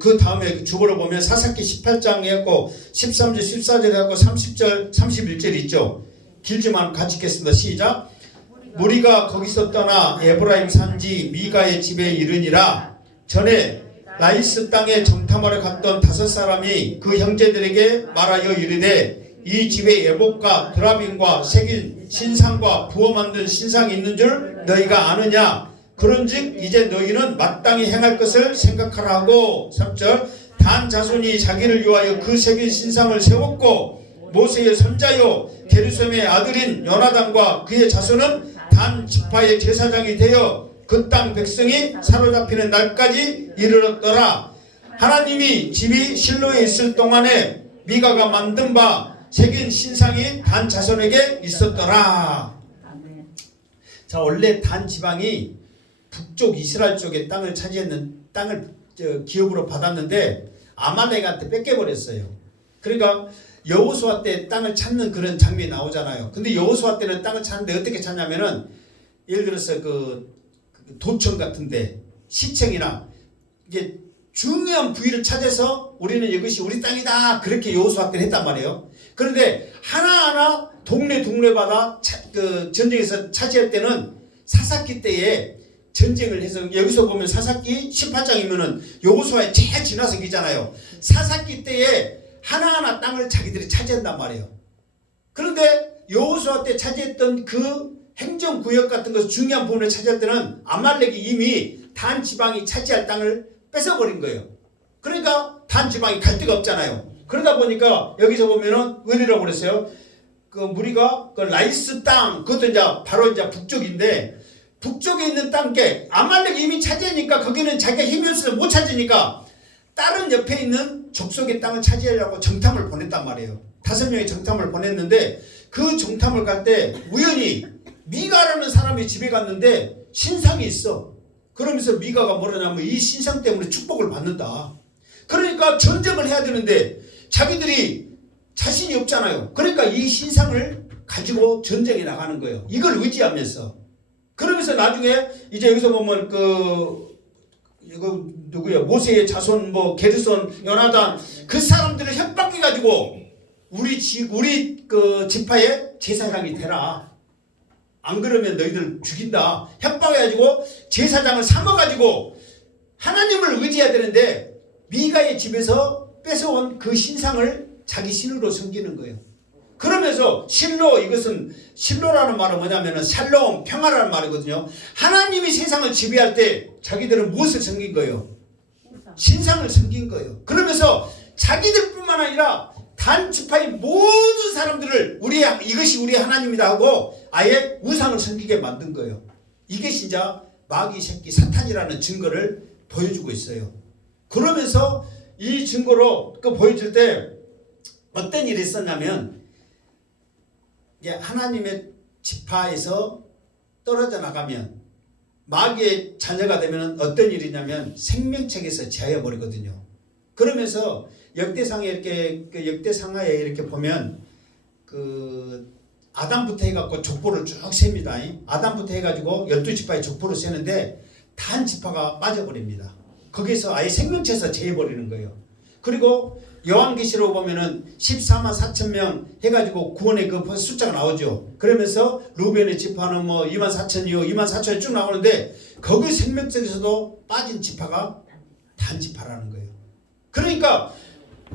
그 다음에 주보를 보면 사사기 18장 해갖고 13절 14절 해갖고 30절 31절 있죠. 길지만 같이 읽겠습니다. 시작. 무리가 거기서 떠나 에브라임 산지 미가의 집에 이르니라. 전에 라이스 땅에 정탐하러 갔던 5사람이 그 형제들에게 말하여 이르되 이 집에 예복과 드라빔과 새긴 신상과 부어 만든 신상이 있는 줄 너희가 아느냐. 그런즉 이제 너희는 마땅히 행할 것을 생각하라 하고 3절 단 자손이 자기를 위하여 그 새긴 신상을 세웠고 모세의 손자요 게르솜의 아들인 요나단과 그의 자손은 단 지파의 제사장이 되어 그 땅 백성이 사로잡히는 날까지 이르렀더라. 하나님이 집이 실로에 있을 동안에 미가가 만든 바 새긴 신상이 단 자손에게 있었더라. 자, 원래 단 지방이 북쪽 이스라엘 쪽의 땅을 차지했는 땅을 기업으로 받았는데 아말렉한테 뺏겨버렸어요. 그러니까 여호수아 때 땅을 찾는 그런 장면이 나오잖아요. 근데 여호수아 때는 땅을 찾는데 어떻게 찾냐면은 예를 들어서 그 도청 같은데 시청이나 이게 중요한 부위를 찾아서 우리는 이것이 우리 땅이다 그렇게 여호수아 때는 했단 말이에요. 그런데 하나하나 동네마다 전쟁에서 차지할 때는 사사기 때에 전쟁을 해서 여기서 보면 사사기 18장이면은 여호수아에 제일 지나서기잖아요. 사사기 때에 하나하나 땅을 자기들이 차지한단 말이에요. 그런데 여호수아 때 차지했던 그 행정구역 같은 것을 중요한 부분을 차지할 때는 아말렉이 이미 단 지방이 차지할 땅을 뺏어버린 거예요. 그러니까 단 지방이 갈 데가 없잖아요. 그러다 보니까 여기서 보면은 의리라고 그랬어요. 그 무리가 그 라이스 땅 그것도 이제 바로 이제 북쪽인데 북쪽에 있는 땅께 아말렉이 이미 차지하니까 거기는 자기가 힘이 없어서 못 차지니까 다른 옆에 있는 족속의 땅을 차지하려고 정탐을 보냈단 말이에요. 5명의 정탐을 보냈는데 그 정탐을 갈 때 우연히 미가라는 사람이 집에 갔는데 신상이 있어. 그러면서 미가가 뭐라냐면 이 신상 때문에 축복을 받는다. 그러니까 전쟁을 해야 되는데 자기들이 자신이 없잖아요. 그러니까 이 신상을 가지고 전쟁에 나가는 거예요. 이걸 의지하면서. 그러면서 나중에 이제 여기서 보면 이거 누구야? 모세의 자손 게르손, 요나단 그 사람들을 협박해 가지고 우리 그 지파의 제사장이 되라. 안 그러면 너희들 죽인다. 협박해 가지고 제사장을 삼아 가지고 하나님을 의지해야 되는데 미가의 집에서 뺏어온 그 신상을 자기 신으로 섬기는 거예요. 그러면서 실로, 이것은 실로라는 말은 뭐냐면은 샬롬, 평화라는 말이거든요. 하나님이 세상을 지배할 때 자기들은 무엇을 섬긴 거예요? 신상을 섬긴 거예요. 그러면서 자기들뿐만 아니라 단 지파의 모든 사람들을 이것이 우리 하나님이다 하고 아예 우상을 섬기게 만든 거예요. 이게 진짜 마귀 새끼 사탄이라는 증거를 보여주고 있어요. 그러면서 이 증거로 보여줄 때 어떤 일이 있었냐면 하나님의 지파에서 떨어져 나가면 마귀의 자녀가 되면 어떤 일이냐면 생명책에서 제하여 버리거든요. 그러면서 역대상에 이렇게 그 역대상하에 이렇게 보면 그 아담부터 해갖고 족보를 쭉 셉니다. 아담부터 해가지고 12지파의 족보를 세는데 단 지파가 빠져버립니다. 거기서 아예 생명체에서 제해버리는 거예요. 그리고 요한계시록 보면은 14만 4천 명 해가지고 구원의 그 숫자가 나오죠. 그러면서 루벤의 지파는 뭐 2만 4천이요, 2만 4천이 쭉 나오는데 거기 생명체에서도 빠진 지파가 단 지파라는 거예요. 그러니까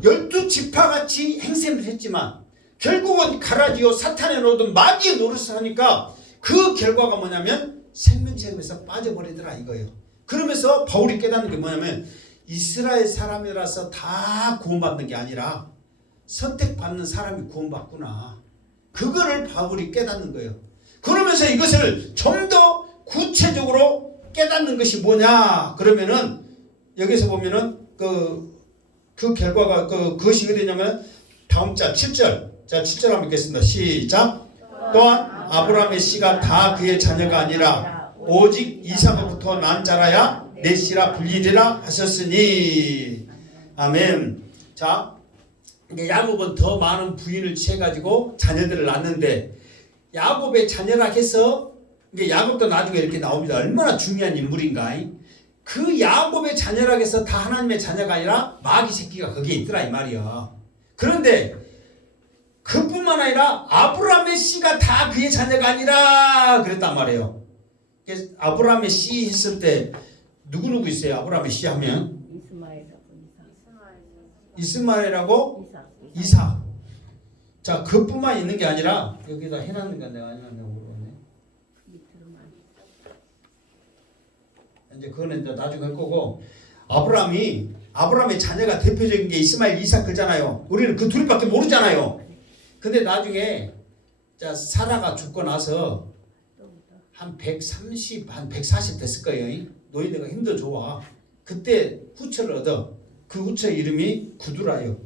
12지파 같이 행세를 했지만 결국은 가라지요 사탄의 노릇 마귀의 노릇을 하니까 그 결과가 뭐냐면 생명체에서 빠져버리더라 이거예요. 그러면서 바울이 깨닫는 게 뭐냐면 이스라엘 사람이라서 다 구원받는 게 아니라 선택받는 사람이 구원받구나. 그거를 바울이 깨닫는 거예요. 그러면서 이것을 좀 더 구체적으로 깨닫는 것이 뭐냐? 그러면은 여기서 보면은 그 결과가 그것이 어디냐면 다음 자 7절. 자 7절 한번 읽겠습니다. 시작. 또한 아브라함의 씨가 다 그의 자녀가 아니라 오직 이삭으로부터 난 자라야 내 씨라 불리리라 하셨으니. 아멘. 자, 야곱은 더 많은 부인을 취해가지고 자녀들을 낳는데 야곱의 자녀라 해서 야곱도 나중에 이렇게 나옵니다. 얼마나 중요한 인물인가. 그 야곱의 자녀라 해서 다 하나님의 자녀가 아니라 마귀 새끼가 거기에 있더라 이 말이야. 그런데 그뿐만 아니라 아브라함의 씨가 다 그의 자녀가 아니라 그랬단 말이에요. 그래서 아브라함의 씨 했을 때 누구 있어요? 아브라함의 씨 하면 이스마엘하고 이삭. 자, 그뿐만 있는 게 아니라 여기다 해놨는 건 내가 아니라 내가 모르겠네. 이제 그거는 이제 나중에 할 거고 아브라함의 자녀가 대표적인 게 이스마엘, 이삭 그잖아요. 우리는 그 둘밖에 모르잖아요. 근데 나중에 자 사라가 죽고 나서 한 130, 한 140 됐을 거예요. 노인네가 힘도 좋아. 그때 후처를 얻어. 그 후처 이름이 구두라요.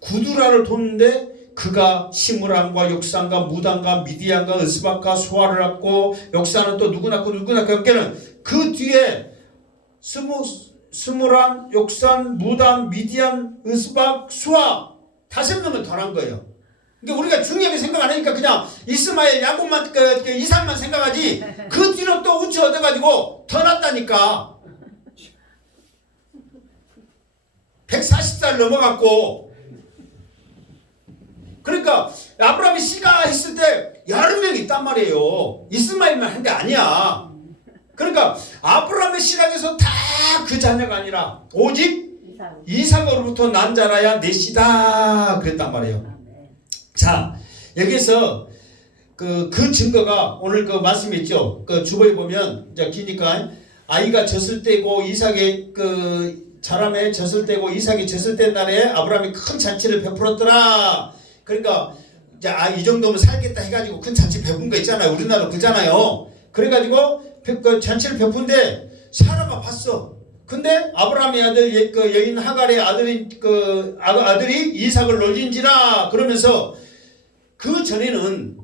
구두라를 돕는데 그가 시므람과 욕산과 무단과 미디안과 으스박과 소아를 낳고 욕산은 또 누구 낳고 그러니까는 그 뒤에 스무람, 욕산, 무단, 미디안, 으스박, 수아 5명을 더 난 거예요. 그러니까 우리가 중요하게 생각 안 하니까 그냥 이스마엘, 야곱만, 이삭만 생각하지 그 뒤로 또 후처 얻어가지고 더 났다니까. 140살 넘어갔고 그러니까 아브라함이 씨가 했을 때 여러 명이 있단 말이에요. 이스마엘만 한 게 아니야. 그러니까 아브라함의 씨락에서 다 그 자녀가 아니라 오직 이삭으로부터 난 자라야 내 씨다 그랬단 말이에요. 자, 여기서 그 증거가 오늘 그 말씀이 있죠. 그 주보에 보면 이제 기니까 아이가 졌을 때고 이삭의 자람에 졌을 때고 이삭이 졌을 때 날에 아브라함이 큰 잔치를 베풀었더라. 그러니까 이제 이 정도면 살겠다 해가지고 큰 잔치 베푼 거 있잖아요. 우리나라 그잖아요. 그래가지고 그 잔치를 베푼데 사라가 봤어. 근데 아브라함의 아들 여인 하갈의 아들이 이삭을 놀린지라 그러면서 그 전에는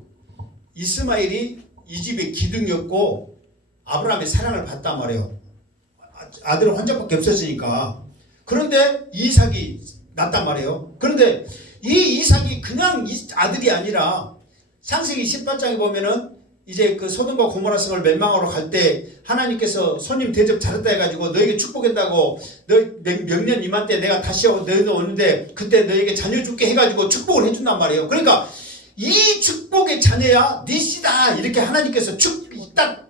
이스마엘이 이 집의 기둥이었고 아브라함의 사랑을 받단 말이에요. 아들은 혼자밖에 없었으니까. 그런데 이삭이 낳단 말이에요. 그런데 이 이삭이 그냥 아들이 아니라 창세기 18장에 보면은 이제 그 소돔과 고모라 성을 멸망하러 갈 때 하나님께서 손님 대접 잘했다 해가지고 너에게 축복한다고 명년 이맘 때 내가 다시 너희도 오는데 그때 너에게 자녀 줄게 해가지고 축복을 해준단 말이에요. 그러니까 이 축복의 자녀야 네 씨다 이렇게 하나님께서 딱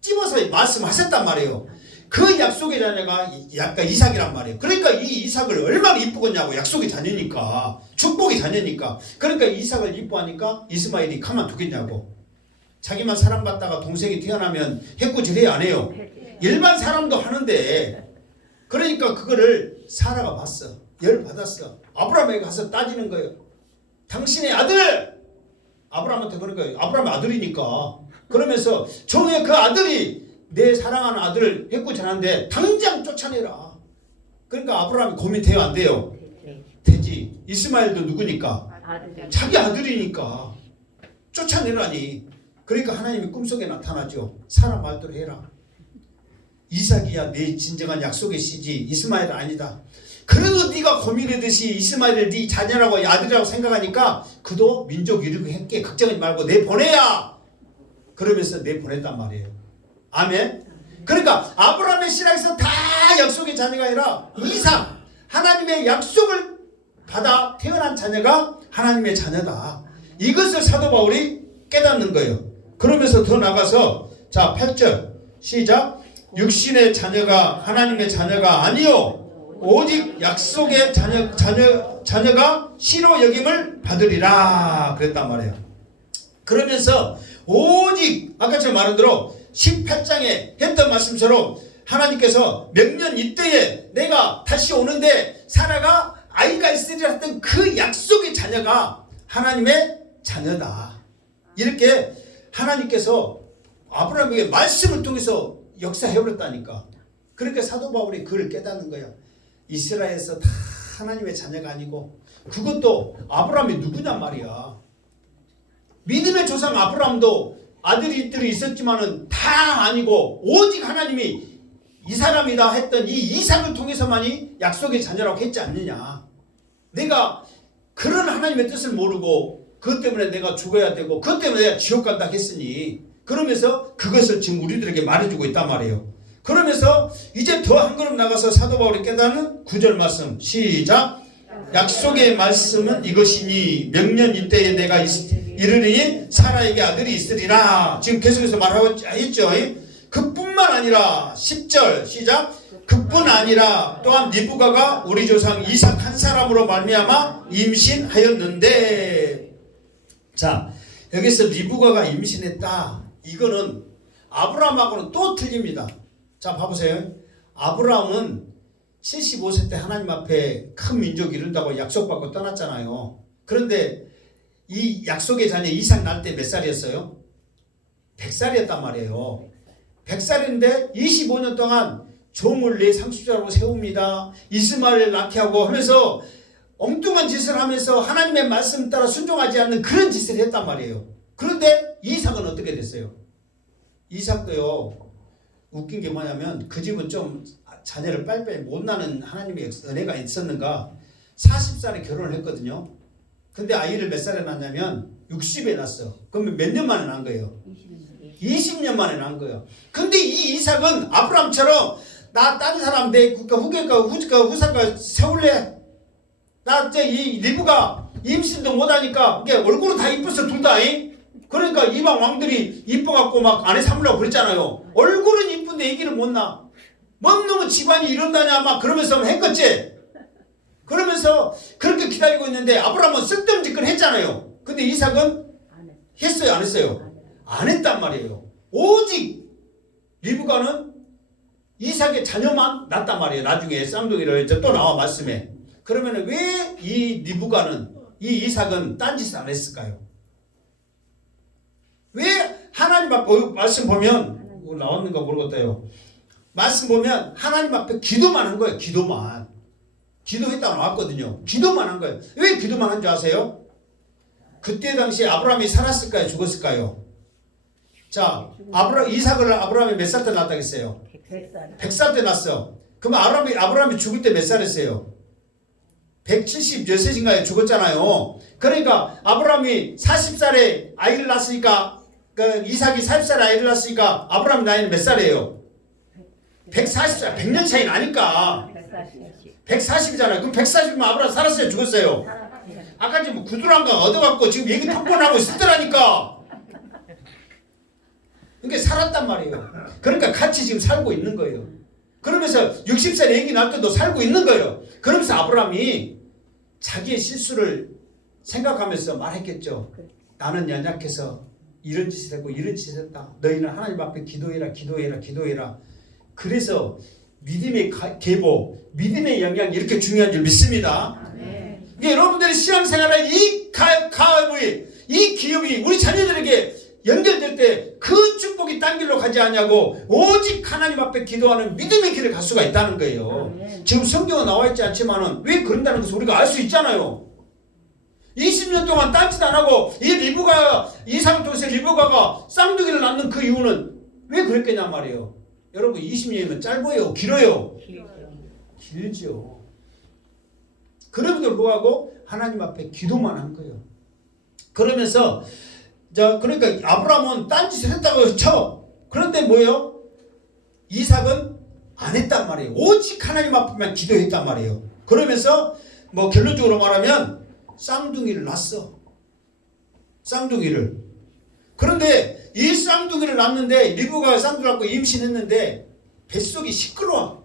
찝어서 말씀하셨단 말이에요. 그 약속의 자녀가 약간 이삭이란 말이에요. 그러니까 이 이삭을 얼마나 이쁘겠냐고. 약속의 자녀니까 축복의 자녀니까. 그러니까 이삭을 이뻐하니까 이스마엘이 가만 두겠냐고. 자기만 사랑받다가 동생이 태어나면 해코지를 안 해요. 일반 사람도 하는데. 그러니까 그거를 사라가 봤어. 열받았어. 아브라함에게 가서 따지는 거예요. 당신의 아들! 아브라함한테 그런 거예요. 아브라함의 아들이니까. 그러면서 종의 그 아들이 내 사랑하는 아들을 해코지하는데 당장 쫓아내라. 그러니까 아브라함이 고민돼요 안 돼요? 되지. 이스마엘도 누구니까? 자기 아들이니까 쫓아내라니. 그러니까 하나님이 꿈속에 나타나죠. 사람 말대로 해라. 이삭이야 내 진정한 약속의 씨지 이스마엘 아니다. 그래도 네가 고민하듯이 이스마엘을 네 자녀라고 아들이라고 생각하니까 그도 민족 이루고 했게 걱정하지 말고 내 보내야. 그러면서 내 보냈단 말이에요. 아멘. 그러니까 아브라함의 신앙에서 다 약속의 자녀가 아니라 이삭 하나님의 약속을 받아 태어난 자녀가 하나님의 자녀다. 이것을 사도 바울이 깨닫는 거예요. 그러면서 더 나가서 자 8절 시작. 육신의 자녀가 하나님의 자녀가 아니요 오직 약속의 자녀가 시로 여김을 받으리라 그랬단 말이에요. 그러면서 오직 아까 제가 말한 대로 18장에 했던 말씀처럼 하나님께서 명년 이때에 내가 다시 오는데 사라가 아이가 있으리라 했던 그 약속의 자녀가 하나님의 자녀다. 이렇게 하나님께서 아브라함에게 말씀을 통해서 역사해버렸다니까. 그러니까 사도 바울이 그걸 깨닫는 거야. 이스라엘에서 다 하나님의 자녀가 아니고 그것도 아브라함이 누구냔 말이야. 믿음의 조상 아브라함도 아들들이 있었지만은 다 아니고 오직 하나님이 이 사람이다 했던 이 이삭을 통해서만이 약속의 자녀라고 했지 않느냐. 내가 그런 하나님의 뜻을 모르고 그것 때문에 내가 죽어야 되고 그것 때문에 내가 지옥 간다 했으니 그러면서 그것을 지금 우리들에게 말해주고 있단 말이에요. 그러면서 이제 더 한 걸음 나가서 사도 바울이 깨닫는 9절 말씀 시작. 약속의 말씀은 이것이니 명년 이때에 내가 이르니 사라에게 아들이 있으리라. 지금 계속해서 말하고 있죠. 그뿐만 아니라 10절 시작. 그뿐 아니라 또한 리브가가 우리 조상 이삭 한 사람으로 말미암아 임신하였는데 자 여기서 리브가가 임신했다. 이거는 아브라함하고는 또 틀립니다. 자 봐보세요. 아브라함은 75세 때 하나님 앞에 큰 민족 이룬다고 약속받고 떠났잖아요. 그런데 이 약속의 자녀 이삭 낳을 때 몇 살이었어요? 100살이었단 말이에요. 100살인데 25년 동안 종을 내 상속자로 세웁니다. 이스마엘을 낳게 하고 하면서 엉뚱한 짓을 하면서 하나님의 말씀 따라 순종하지 않는 그런 짓을 했단 말이에요. 그런데 이삭은 어떻게 됐어요? 이삭도요. 웃긴 게 뭐냐면 그 집은 좀 자녀를 빨리빨리 못 낳는 하나님의 은혜가 있었는가 40살에 결혼을 했거든요. 근데 아이를 몇 살에 낳냐면 60에 낳았어. 그러면 몇 년 만에 낳은 거예요? 20년 만에 낳은 거예요. 근데 이 이삭은 아브라함처럼 나 다른 사람 내 후계가 후사가 세울래? 나 이제 이 리브가 임신도 못하니까 이게 얼굴은 다 이뻤어 둘 다. 그러니까 이방 왕들이 이뻐갖고 막 아내 삼으려고 그랬잖아요. 얼굴은 이쁜데 얘기를 못 낳아. 뭔 놈의 집안이 이런다냐 막 그러면서 했겠지. 그러면서 그렇게 기다리고 있는데 아브라함은 쓸데없는 짓을 했잖아요. 근데 이삭은 했어요 안 했어요? 안 했단 말이에요. 오직 리브가는 이삭의 자녀만 낳았단 말이에요. 나중에 쌍둥이를 또 나와 말씀에. 그러면 왜 이 리브가는 이 이삭은 딴짓을 안 했을까요? 왜 하나님 앞에 말씀 보면 나왔는가 모르겠다요. 말씀 보면 하나님 앞에 기도만 한 거예요. 기도만. 기도했다고 나왔거든요. 기도만 한 거예요. 왜 기도만 한 줄 아세요? 그때 당시에 아브라함이 살았을까요? 죽었을까요? 자, 이삭을 아브라함이 몇 살 때 낳았다고 했어요? 100살 때 낳았어. 그럼 아브라함이 죽을 때 몇 살이었어요? 170 몇 세인가에 죽었잖아요. 그러니까 아브라함이 40살에 아이를 낳았으니까 이삭이 40살에 아이를 낳았으니까 아브라함 나이는 몇 살이에요? 140살. 100년 차이 나니까 140이잖아요. 그럼 140이면 아브라함 살았어요? 죽었어요? 아까 지금 구두란가 얻어갖고 지금 얘기 톡번하고 있을 때라니까. 그러니까 살았단 말이에요. 그러니까 같이 지금 살고 있는 거예요. 그러면서 60살 애기 낳을 때도 살고 있는 거예요. 그러면서 아브라함이 자기의 실수를 생각하면서 말했겠죠. 나는 연약해서 이런 짓을 했고 이런 짓을 했다. 너희는 하나님 앞에 기도해라 기도해라 기도해라. 그래서 믿음의 계보, 믿음의 영향이 이렇게 중요한 줄 믿습니다. 그러니까 여러분들의 신앙생활에 이 기업이 우리 자녀들에게 연결될 때 그 축복이 딴 길로 가지 않냐고 오직 하나님 앞에 기도하는 믿음의 길을 갈 수가 있다는 거예요. 지금 성경은 나와 있지 않지만은 왜 그런다는 것을 우리가 알 수 있잖아요. 20년 동안 딴짓 안 하고 이 리브가 이삭을 통해서 리브가가 쌍둥이를 낳는 그 이유는 왜 그랬겠냐 말이에요. 여러분 20년이면 짧아요, 길어요? 길죠. 그럼에도 불구하고 하나님 앞에 기도만 한 거예요. 그러면서 자 그러니까 아브라함은 딴짓을 했다고 쳐. 그런데 뭐예요? 이삭은 안 했단 말이에요. 오직 하나님 앞에만 기도했단 말이에요. 그러면서 뭐 결론적으로 말하면 쌍둥이를 낳았어. 쌍둥이를. 그런데 이 쌍둥이를 낳는데 리브가가 쌍둥이를 낳고 임신했는데 뱃속이 시끄러워.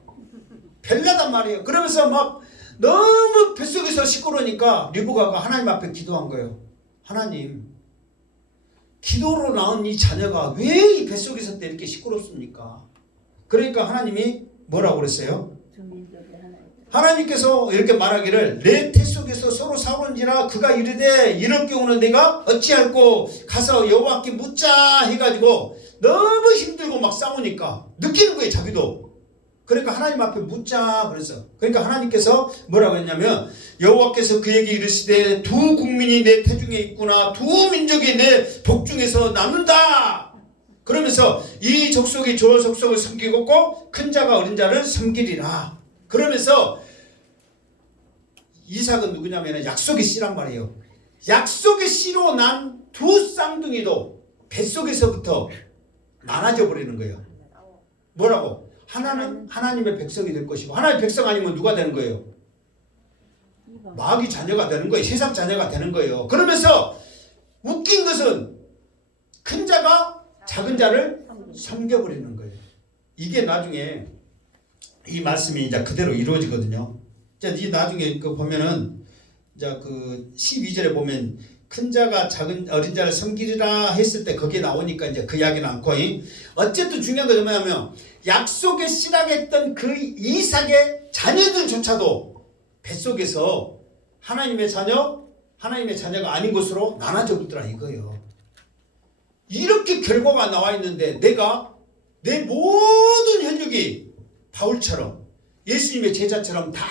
별나단 말이에요. 그러면서 막 너무 뱃속에서 시끄러우니까 리브가가 하나님 앞에 기도한 거예요. 하나님, 기도로 낳은 이 자녀가 왜 이 뱃속에서 이렇게 시끄럽습니까? 그러니까 하나님이 뭐라고 그랬어요? 하나님께서 이렇게 말하기를 내 태 속에서 서로 싸우는지라 그가 이르되 이럴 경우는 내가 어찌할꼬 가서 여호와께 묻자 해가지고 너무 힘들고 막 싸우니까 느끼는 거예요 자기도. 그러니까 하나님 앞에 묻자 그랬어. 그러니까 하나님께서 뭐라고 했냐면 여호와께서 그에게 이르시되 두 국민이 내 태중에 있구나 두 민족이 내 복중에서 남는다. 그러면서 이 족속이 저 족속을 섬기고 큰 자가 어린 자를 섬기리라. 그러면서 이삭은 누구냐면 약속의 씨란 말이에요. 약속의 씨로 난 두 쌍둥이도 뱃속에서부터 나눠져 버리는 거예요. 뭐라고? 하나는 하나님의 백성이 될 것이고 하나님의 백성 아니면 누가 되는 거예요? 마귀 자녀가 되는 거예요. 세상 자녀가 되는 거예요. 그러면서 웃긴 것은 큰 자가 작은 자를 섬겨버리는 거예요. 이게 나중에 이 말씀이 이제 그대로 이루어지거든요. 자, 이 나중에 그 보면은 이제 그 12절에 보면 큰 자가 작은 어린 자를 섬기리라 했을 때 거기에 나오니까 이제 그 이야기는 않고 어쨌든 중요한 건 뭐냐면 약속에 실행했던 그 이삭의 자녀들조차도 뱃속에서 하나님의 자녀가 아닌 것으로 나눠져 있더라 이거예요. 이렇게 결과가 나와 있는데 내가 내 모든 혈육이 바울처럼 예수님의 제자처럼 다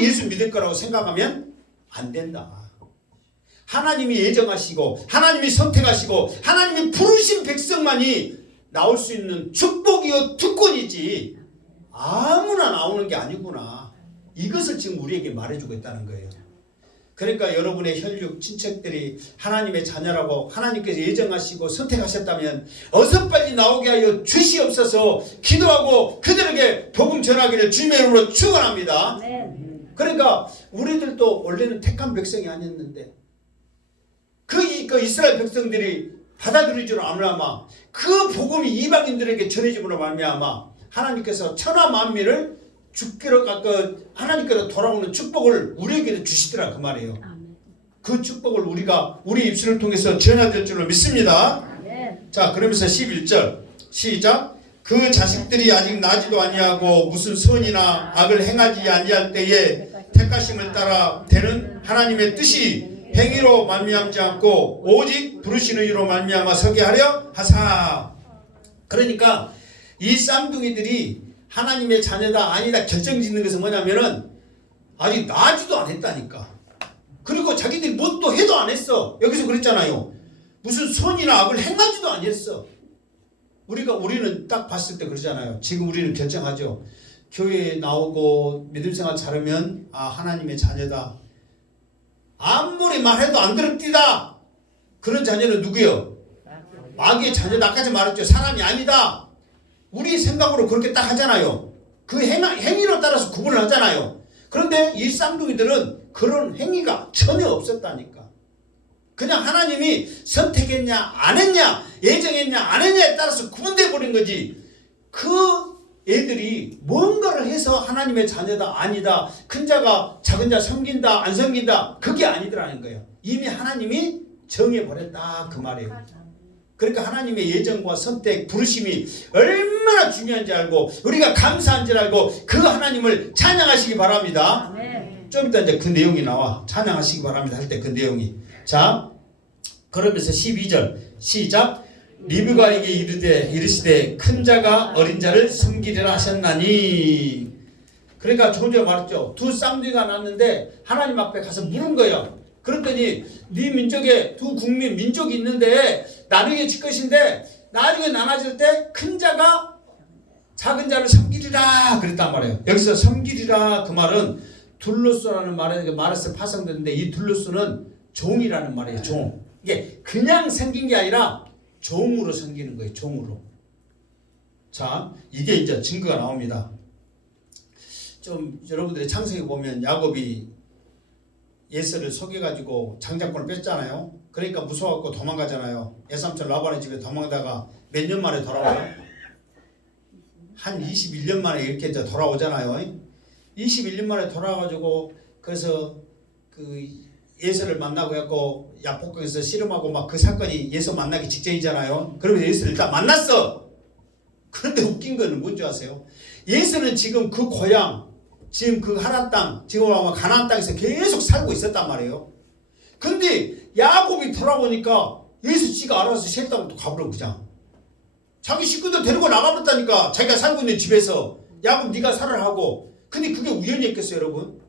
예수 믿을 거라고 생각하면 안 된다. 하나님이 예정하시고 하나님이 선택하시고 하나님이 부르신 백성만이 나올 수 있는 축복이요 특권이지 아무나 나오는 게 아니구나. 이것을 지금 우리에게 말해주고 있다는 거예요. 그러니까 여러분의 혈육 친척들이 하나님의 자녀라고 하나님께서 예정하시고 선택하셨다면 어서 빨리 나오게 하여 주시옵소서 기도하고 그들에게 복음 전하기를 주님의 이름으로 축원합니다. 그러니까 우리들도 원래는 택한 백성이 아니었는데 그 이스라엘 백성들이 받아들이지로 않으마 그 복음이 이방인들에게 전해짐으로 말미암아 하나님께서 천하 만민을 죽기로 하나님께로 돌아오는 축복을 우리에게 주시더라 그 말이에요. 그 축복을 우리가 우리 입술을 통해서 전해질 줄로 믿습니다. 자, 그러면서 11절 시작. 그 자식들이 아직 나지도 아니하고 무슨 선이나 악을 행하지 아니할 때에 택하심을 따라 되는 하나님의 뜻이 행위로 말미암지 않고 오직 부르시는 이로 말미암아 서게 하려 하사. 그러니까 이 쌍둥이들이 하나님의 자녀다 아니다 결정짓는 것은 뭐냐면은 아직 나지도 않았다니까. 그리고 자기들이 뭣도 해도 안 했어. 여기서 그랬잖아요. 무슨 선이나 악을 행하지도 않았어. 우리는 딱 봤을 때 그러잖아요. 지금 우리는 결정하죠. 교회에 나오고 믿음 생활 잘하면 하나님의 자녀다. 아무리 말해도 안 들었디다. 그런 자녀는 누구요? 마귀의 자녀다. 아까 말했죠. 사람이 아니다. 우리 생각으로 그렇게 딱 하잖아요. 그 행위로 따라서 구분을 하잖아요. 그런데 이 쌍둥이들은 그런 행위가 전혀 없었다니까. 그냥 하나님이 선택했냐 안 했냐 예정했냐 안 했냐에 따라서 구분돼 버린 거지. 그 애들이 뭔가를 해서 하나님의 자녀다 아니다 큰 자가 작은 자 섬긴다 안 섬긴다 그게 아니더라는 거예요. 이미 하나님이 정해버렸다 그 말이에요. 그러니까 하나님의 예정과 선택 부르심이 얼마나 중요한지 알고 우리가 감사한 줄 알고 그 하나님을 찬양하시기 바랍니다. 좀 이따 이제 그 내용이 나와. 찬양하시기 바랍니다 할 때 그 내용이. 자, 그러면서 12절 시작. 리브가에게 이르시되 큰 자가 어린 자를 섬기리라 하셨나니. 그러니까 조금 전에 말했죠. 두 쌍둥이가 났는데 하나님 앞에 가서 물은 거예요. 그랬더니 네 민족에 두 국민 민족이 있는데 나누게 질 것인데 나중에 나눠질 때 큰 자가 작은 자를 섬기리라 그랬단 말이에요. 여기서 섬기리라 그 말은 둘로스라는 말에서 파생되는데 이 둘로스는 종이라는 말이에요. 종. 이게 그냥 생긴 게 아니라 종으로 섬기는 거예요. 종으로. 자, 이게 이제 증거가 나옵니다. 좀 여러분들이 창세기 보면 야곱이 예서를 속여가지고 장자권을 뺐잖아요. 그러니까 무서워갖고 도망가잖아요. 예삼촌 라반의 집에 도망가다가 몇 년 만에 돌아와요. 한 21년 만에 이렇게 이제 돌아오잖아요. 21년 만에 돌아와가지고 그래서 그 예서를 만나고 해갖고 야복강에서 씨름하고 막 그 사건이 예서 만나기 직전이잖아요. 그러면 예서를 일단 만났어. 그런데 웃긴 거는 뭔지 아세요? 예서는 지금 그 고향, 지금 그 하란 땅, 지금 아마 가나안 땅에서 계속 살고 있었단 말이에요. 근데 야곱이 돌아오니까 예서 지가 알아서 셋 땅으로 가버려 그냥. 자기 식구들 데리고 나가버렸다니까. 자기가 살고 있는 집에서 야곱 네가 살아라 하고. 근데 그게 우연이었겠어요 여러분?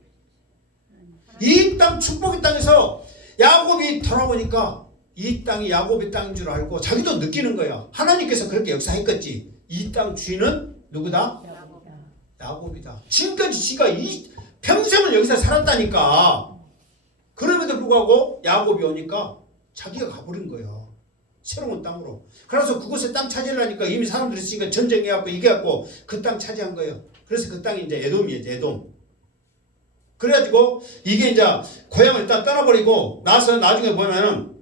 이 땅 축복의 땅에서 야곱이 돌아오니까 이 땅이 야곱의 땅인 줄 알고 자기도 느끼는 거야. 하나님께서 그렇게 역사했겠지. 이 땅 주인은 누구다? 야곱이다. 지금까지 지가 이 평생을 여기서 살았다니까. 그럼에도 불구하고 야곱이 오니까 자기가 가버린 거야. 새로운 땅으로. 그래서 그곳에 땅 차지하려니까 이미 사람들이 있으니까 전쟁해갖고 이겨갖고 그 땅 차지한 거예요. 그래서 그 땅이 이제 에돔이에요. 에돔. 그래가지고 이게 이제 고향을 일단 떠나버리고 나서 나중에 보면은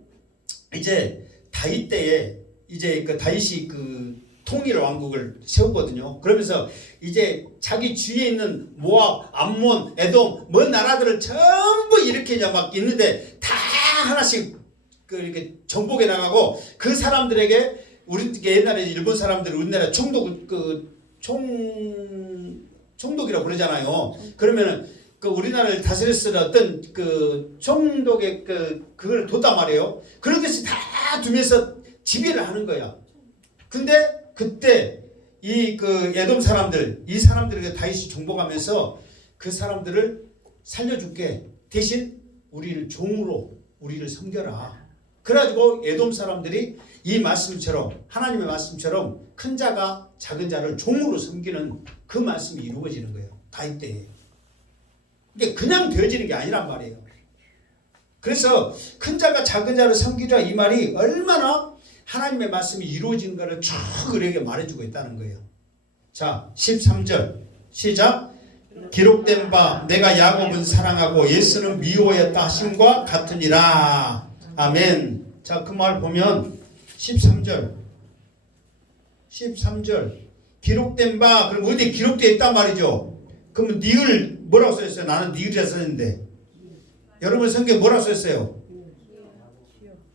이제 다윗 때에 이제 그 다윗이 그 통일 왕국을 세우거든요. 그러면서 이제 자기 주위에 있는 모압, 암몬, 에돔, 먼 나라들을 전부 이렇게 이제 막 있는데 다 하나씩 그 이렇게 정복해 나가고 그 사람들에게 우리 옛날에 일본 사람들 우리나라 총독이라고 그러잖아요. 그러면은 그 우리나라를 다스렸을 어떤 그 총독의 그걸 뒀단 말이에요. 그런 듯이 다 두면서 지배를 하는 거야. 근데 그때 이 그 에돔 사람들 이 사람들에게 다윗이 정복하면서 그 사람들을 살려줄게. 대신 우리를 종으로 우리를 섬겨라. 그래가지고 에돔 사람들이 이 말씀처럼 하나님의 말씀처럼 큰 자가 작은 자를 종으로 섬기는 그 말씀이 이루어지는 거예요. 다윗 때에. 이게 그냥 되어지는 게 아니란 말이에요. 그래서 큰 자가 작은 자를 섬기라 이 말이 얼마나 하나님의 말씀이 이루어지는 것을 쭉 우리에게 말해주고 있다는 거예요. 자, 13절 시작. 기록된 바 내가 야곱은 사랑하고 예수는 미워했다 하심과 같으니라. 아멘. 자, 그 말 보면 13절 기록된 바 그럼 어디 기록되어 있단 말이죠. 그러면 니을 뭐라고 써있어요? 나는 니을이라 썼는데 여러분 성경에 뭐라고 써있어요?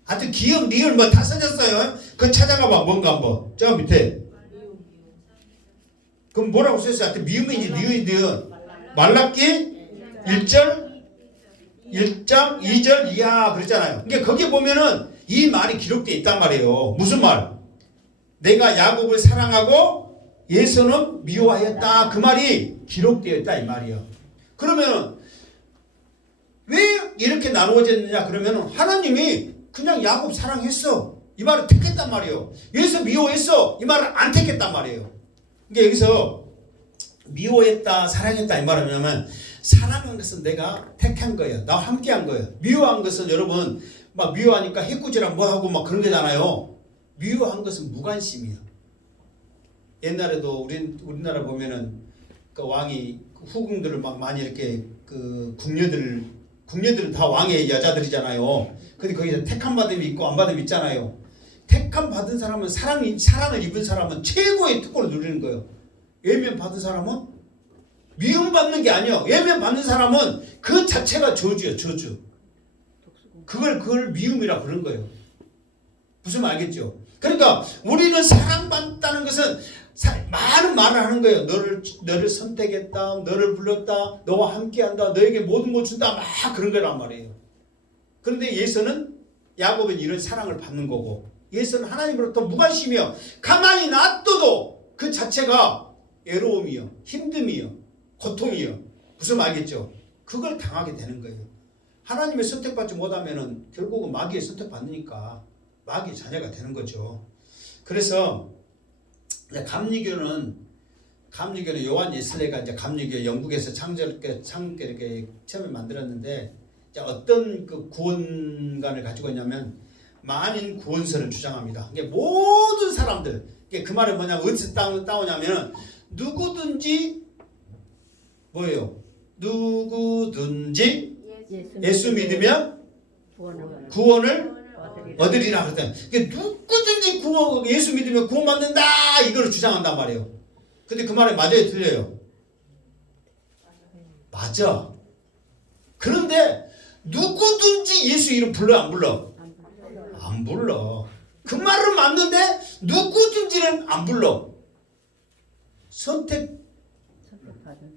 하여튼 기억 니을 뭐 다 써졌어요. 그거 찾아가봐. 뭔가 한번 저 밑에 그럼 뭐라고 써있어요? 하여튼 미음인지 니은이든 말랍기 1절 1장 2절 이하 그랬잖아요. 그러니까 거기에 보면은 이 말이 기록되어 있단 말이에요. 무슨 말? 내가 야곱을 사랑하고 예서는 미워하였다. 그 말이 기록되어 있다 이 말이에요. 그러면 왜 이렇게 나누어졌느냐? 그러면 하나님이 그냥 야곱 사랑했어. 이 말을 택했단 말이에요. 예서 미워했어. 이 말을 안 택했단 말이에요. 그러니까 여기서 미워했다, 사랑했다 이 말은 뭐냐면 사랑한 것은 내가 택한 거예요. 나와 함께한 거예요. 미워한 것은 여러분 막 미워하니까 해꾸지랑 뭐하고 막 그런 거잖아요. 미워한 것은 무관심이에요. 옛날에도 우리나라 보면은 그 왕이 후궁들을 막 많이 이렇게 그 궁녀들은 다 왕의 여자들이잖아요. 근데 거기서 택함 받음이 있고 안 받음이 있잖아요. 택함 받은 사람은 사랑을 입은 사람은 최고의 특권을 누리는 거예요. 외면 받은 사람은 미움 받는 게 아니에요. 외면 받는 사람은 그 자체가 저주예요. 저주. 그걸 미움이라 부르는 거예요. 무슨 말 알겠죠? 그러니까 우리는 사랑받다는 것은 많은 말을 하는 거예요. 너를 선택했다, 너를 불렀다, 너와 함께한다, 너에게 모든 걸 준다, 막 그런 거란 말이에요. 그런데 예서는 야곱은 이런 사랑을 받는 거고, 예서는 하나님으로부터 무관심이요. 가만히 놔둬도 그 자체가 외로움이요, 힘듦이요, 고통이요. 무슨 말 알겠죠? 그걸 당하게 되는 거예요. 하나님의 선택받지 못하면은 결국은 마귀의 선택받으니까 마귀의 자녀가 되는 거죠. 그래서 감리교는 요한 웨슬레가 이제 감리교 영국에서 창조롭게 처음에 만들었는데, 어떤 그 구원관을 가지고 있냐면 만인 구원설을 주장합니다. 이게 모든 사람들, 그 말은 뭐냐면 어디서 따오냐면 누구든지 뭐예요? 누구든지 예수 믿으면 구원을 얻으리라 그랬더니, 누구든지 예수 믿으면 구원받는다 이걸 주장한단 말이에요. 근데 그 말이 맞아요, 틀려요? 맞아. 그런데 누구든지 예수 이름 불러, 안 불러? 안 불러. 그 말은 맞는데 누구든지는 안 불러.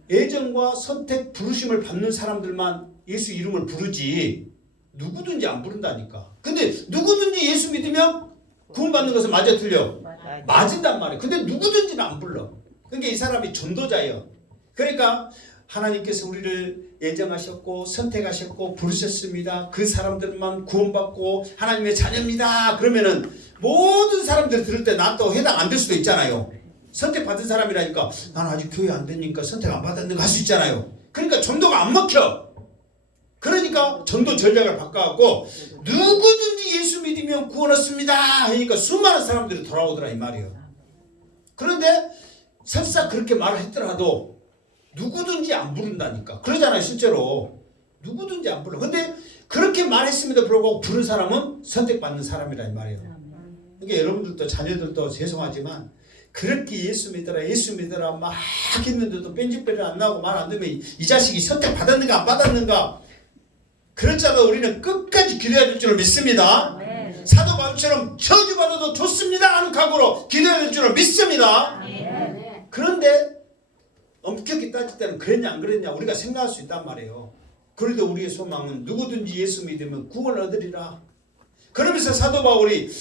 애정과 선택 부르심을 받는 사람들만 예수 이름을 부르지 누구든지 안 부른다니까. 근데 누구든지 예수 믿으면 구원받는 것은 맞아, 틀려? 맞은단 말이에요. 근데 누구든지는 안 불러. 그러니까 이 사람이 전도자예요. 그러니까 하나님께서 우리를 예정하셨고 선택하셨고 부르셨습니다. 그 사람들만 구원받고 하나님의 자녀입니다. 그러면은 모든 사람들이 들을 때 난 또 해당 안 될 수도 있잖아요. 선택받은 사람이라니까 난 아직 교회 안 되니까 선택 안 받았는가 할 수 있잖아요. 그러니까 전도가 안 먹혀. 그러니까 전도 전략을 바꿔갖고 누구든지 예수 믿으면 구원 얻습니다 하니까 수많은 사람들이 돌아오더라 이 말이에요. 그런데 설사 그렇게 말을 했더라도 누구든지 안 부른다니까. 그러잖아요 실제로. 누구든지 안 불러. 근데 그렇게 말했음에도 불구하고 부른 사람은 선택받는 사람이라 이 말이에요. 그러니까 여러분들도 자녀들도 죄송하지만 그렇게 예수 믿어라 막 했는데도 뺀질빼질 안 나오고 말 안 되면 이 자식이 선택받았는가 안 받았는가, 그렇잖아요. 우리는 끝까지 기도해야 될 줄 믿습니다. 사도 바울처럼 저주받아도 좋습니다 하는 각오로 기도해야 될 줄 믿습니다. 그런데 엄격히 따질 때는 그랬냐 안 그랬냐 우리가 생각할 수 있단 말이에요. 그래도 우리의 소망은 누구든지 예수 믿으면 구원을 얻으리라. 그러면서 사도 바울이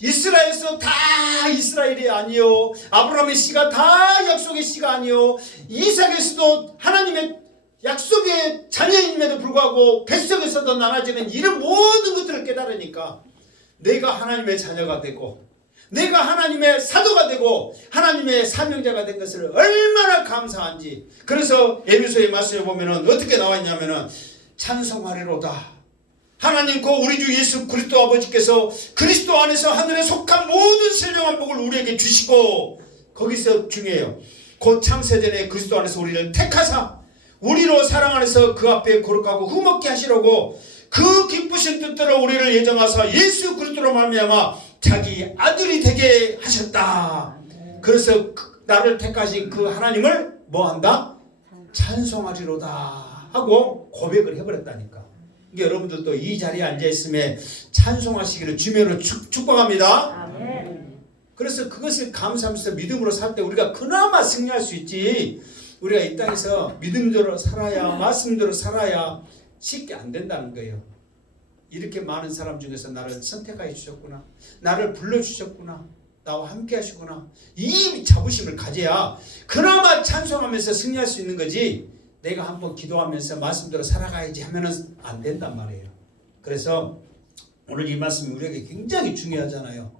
이스라엘에서 다 이스라엘이 아니요, 아브라함의 씨가 다 약속의 씨가 아니요, 이삭에서도 하나님의 약속의 자녀임에도 불구하고 뱃속에서도 나눠지는 이런 모든 것들을 깨달으니까 내가 하나님의 자녀가 되고 내가 하나님의 사도가 되고 하나님의 사명자가 된 것을 얼마나 감사한지. 그래서 에베소의 말씀에 보면은 어떻게 나와 있냐면은 찬송하리로다. 하나님 그 우리 주 예수 그리스도 아버지께서 그리스도 안에서 하늘에 속한 모든 신령한 복을 우리에게 주시고, 거기서 중요해요. 곧 창세전에 그리스도 안에서 우리를 택하사 우리로 사랑 안에서 그 앞에 거룩하고 흠없게 하시려고 그 기쁘신 뜻대로 우리를 예정하사 예수 그리스도로 말미암아 자기 아들이 되게 하셨다. 그래서 나를 택하신 그 하나님을 뭐한다? 찬송하리로다 하고 고백을 해버렸다니까. 그러니까 여러분들도 이 자리에 앉아있음에 찬송하시기를 주면으로 축복합니다. 그래서 그것을 감사하면서 믿음으로 살 때 우리가 그나마 승리할 수 있지, 우리가 이 땅에서 믿음대로 살아야 말씀대로 살아야 쉽게 안 된다는 거예요. 이렇게 많은 사람 중에서 나를 선택하여 주셨구나, 나를 불러주셨구나, 나와 함께 하시구나, 이 자부심을 가져야 그나마 찬송하면서 승리할 수 있는 거지, 내가 한번 기도하면서 말씀대로 살아가야지 하면은 안 된단 말이에요. 그래서 오늘 이 말씀이 우리에게 굉장히 중요하잖아요.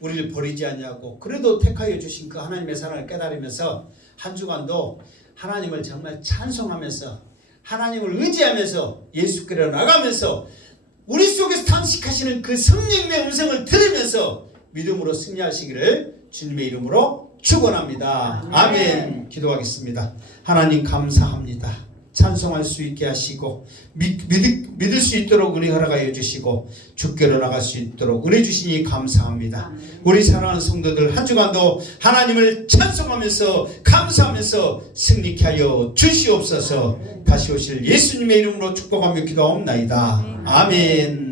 우리를 버리지 않냐고. 그래도 택하여 주신 그 하나님의 사랑을 깨달으면서 한 주간도 하나님을 정말 찬송하면서 하나님을 의지하면서 예수께로 나가면서 우리 속에서 탄식하시는 그 성령님의 음성을 들으면서 믿음으로 승리하시기를 주님의 이름으로 축원합니다. 아멘. 기도하겠습니다. 하나님 감사합니다. 찬송할 수 있게 하시고 믿을 수 있도록 은혜 허락하여 주시고 주께로 나갈 수 있도록 은혜 주시니 감사합니다. 우리 사랑하는 성도들 한 주간도 하나님을 찬송하면서 감사하면서 승리케 하여 주시옵소서. 다시 오실 예수님의 이름으로 축복하며 기도하옵나이다. 아멘.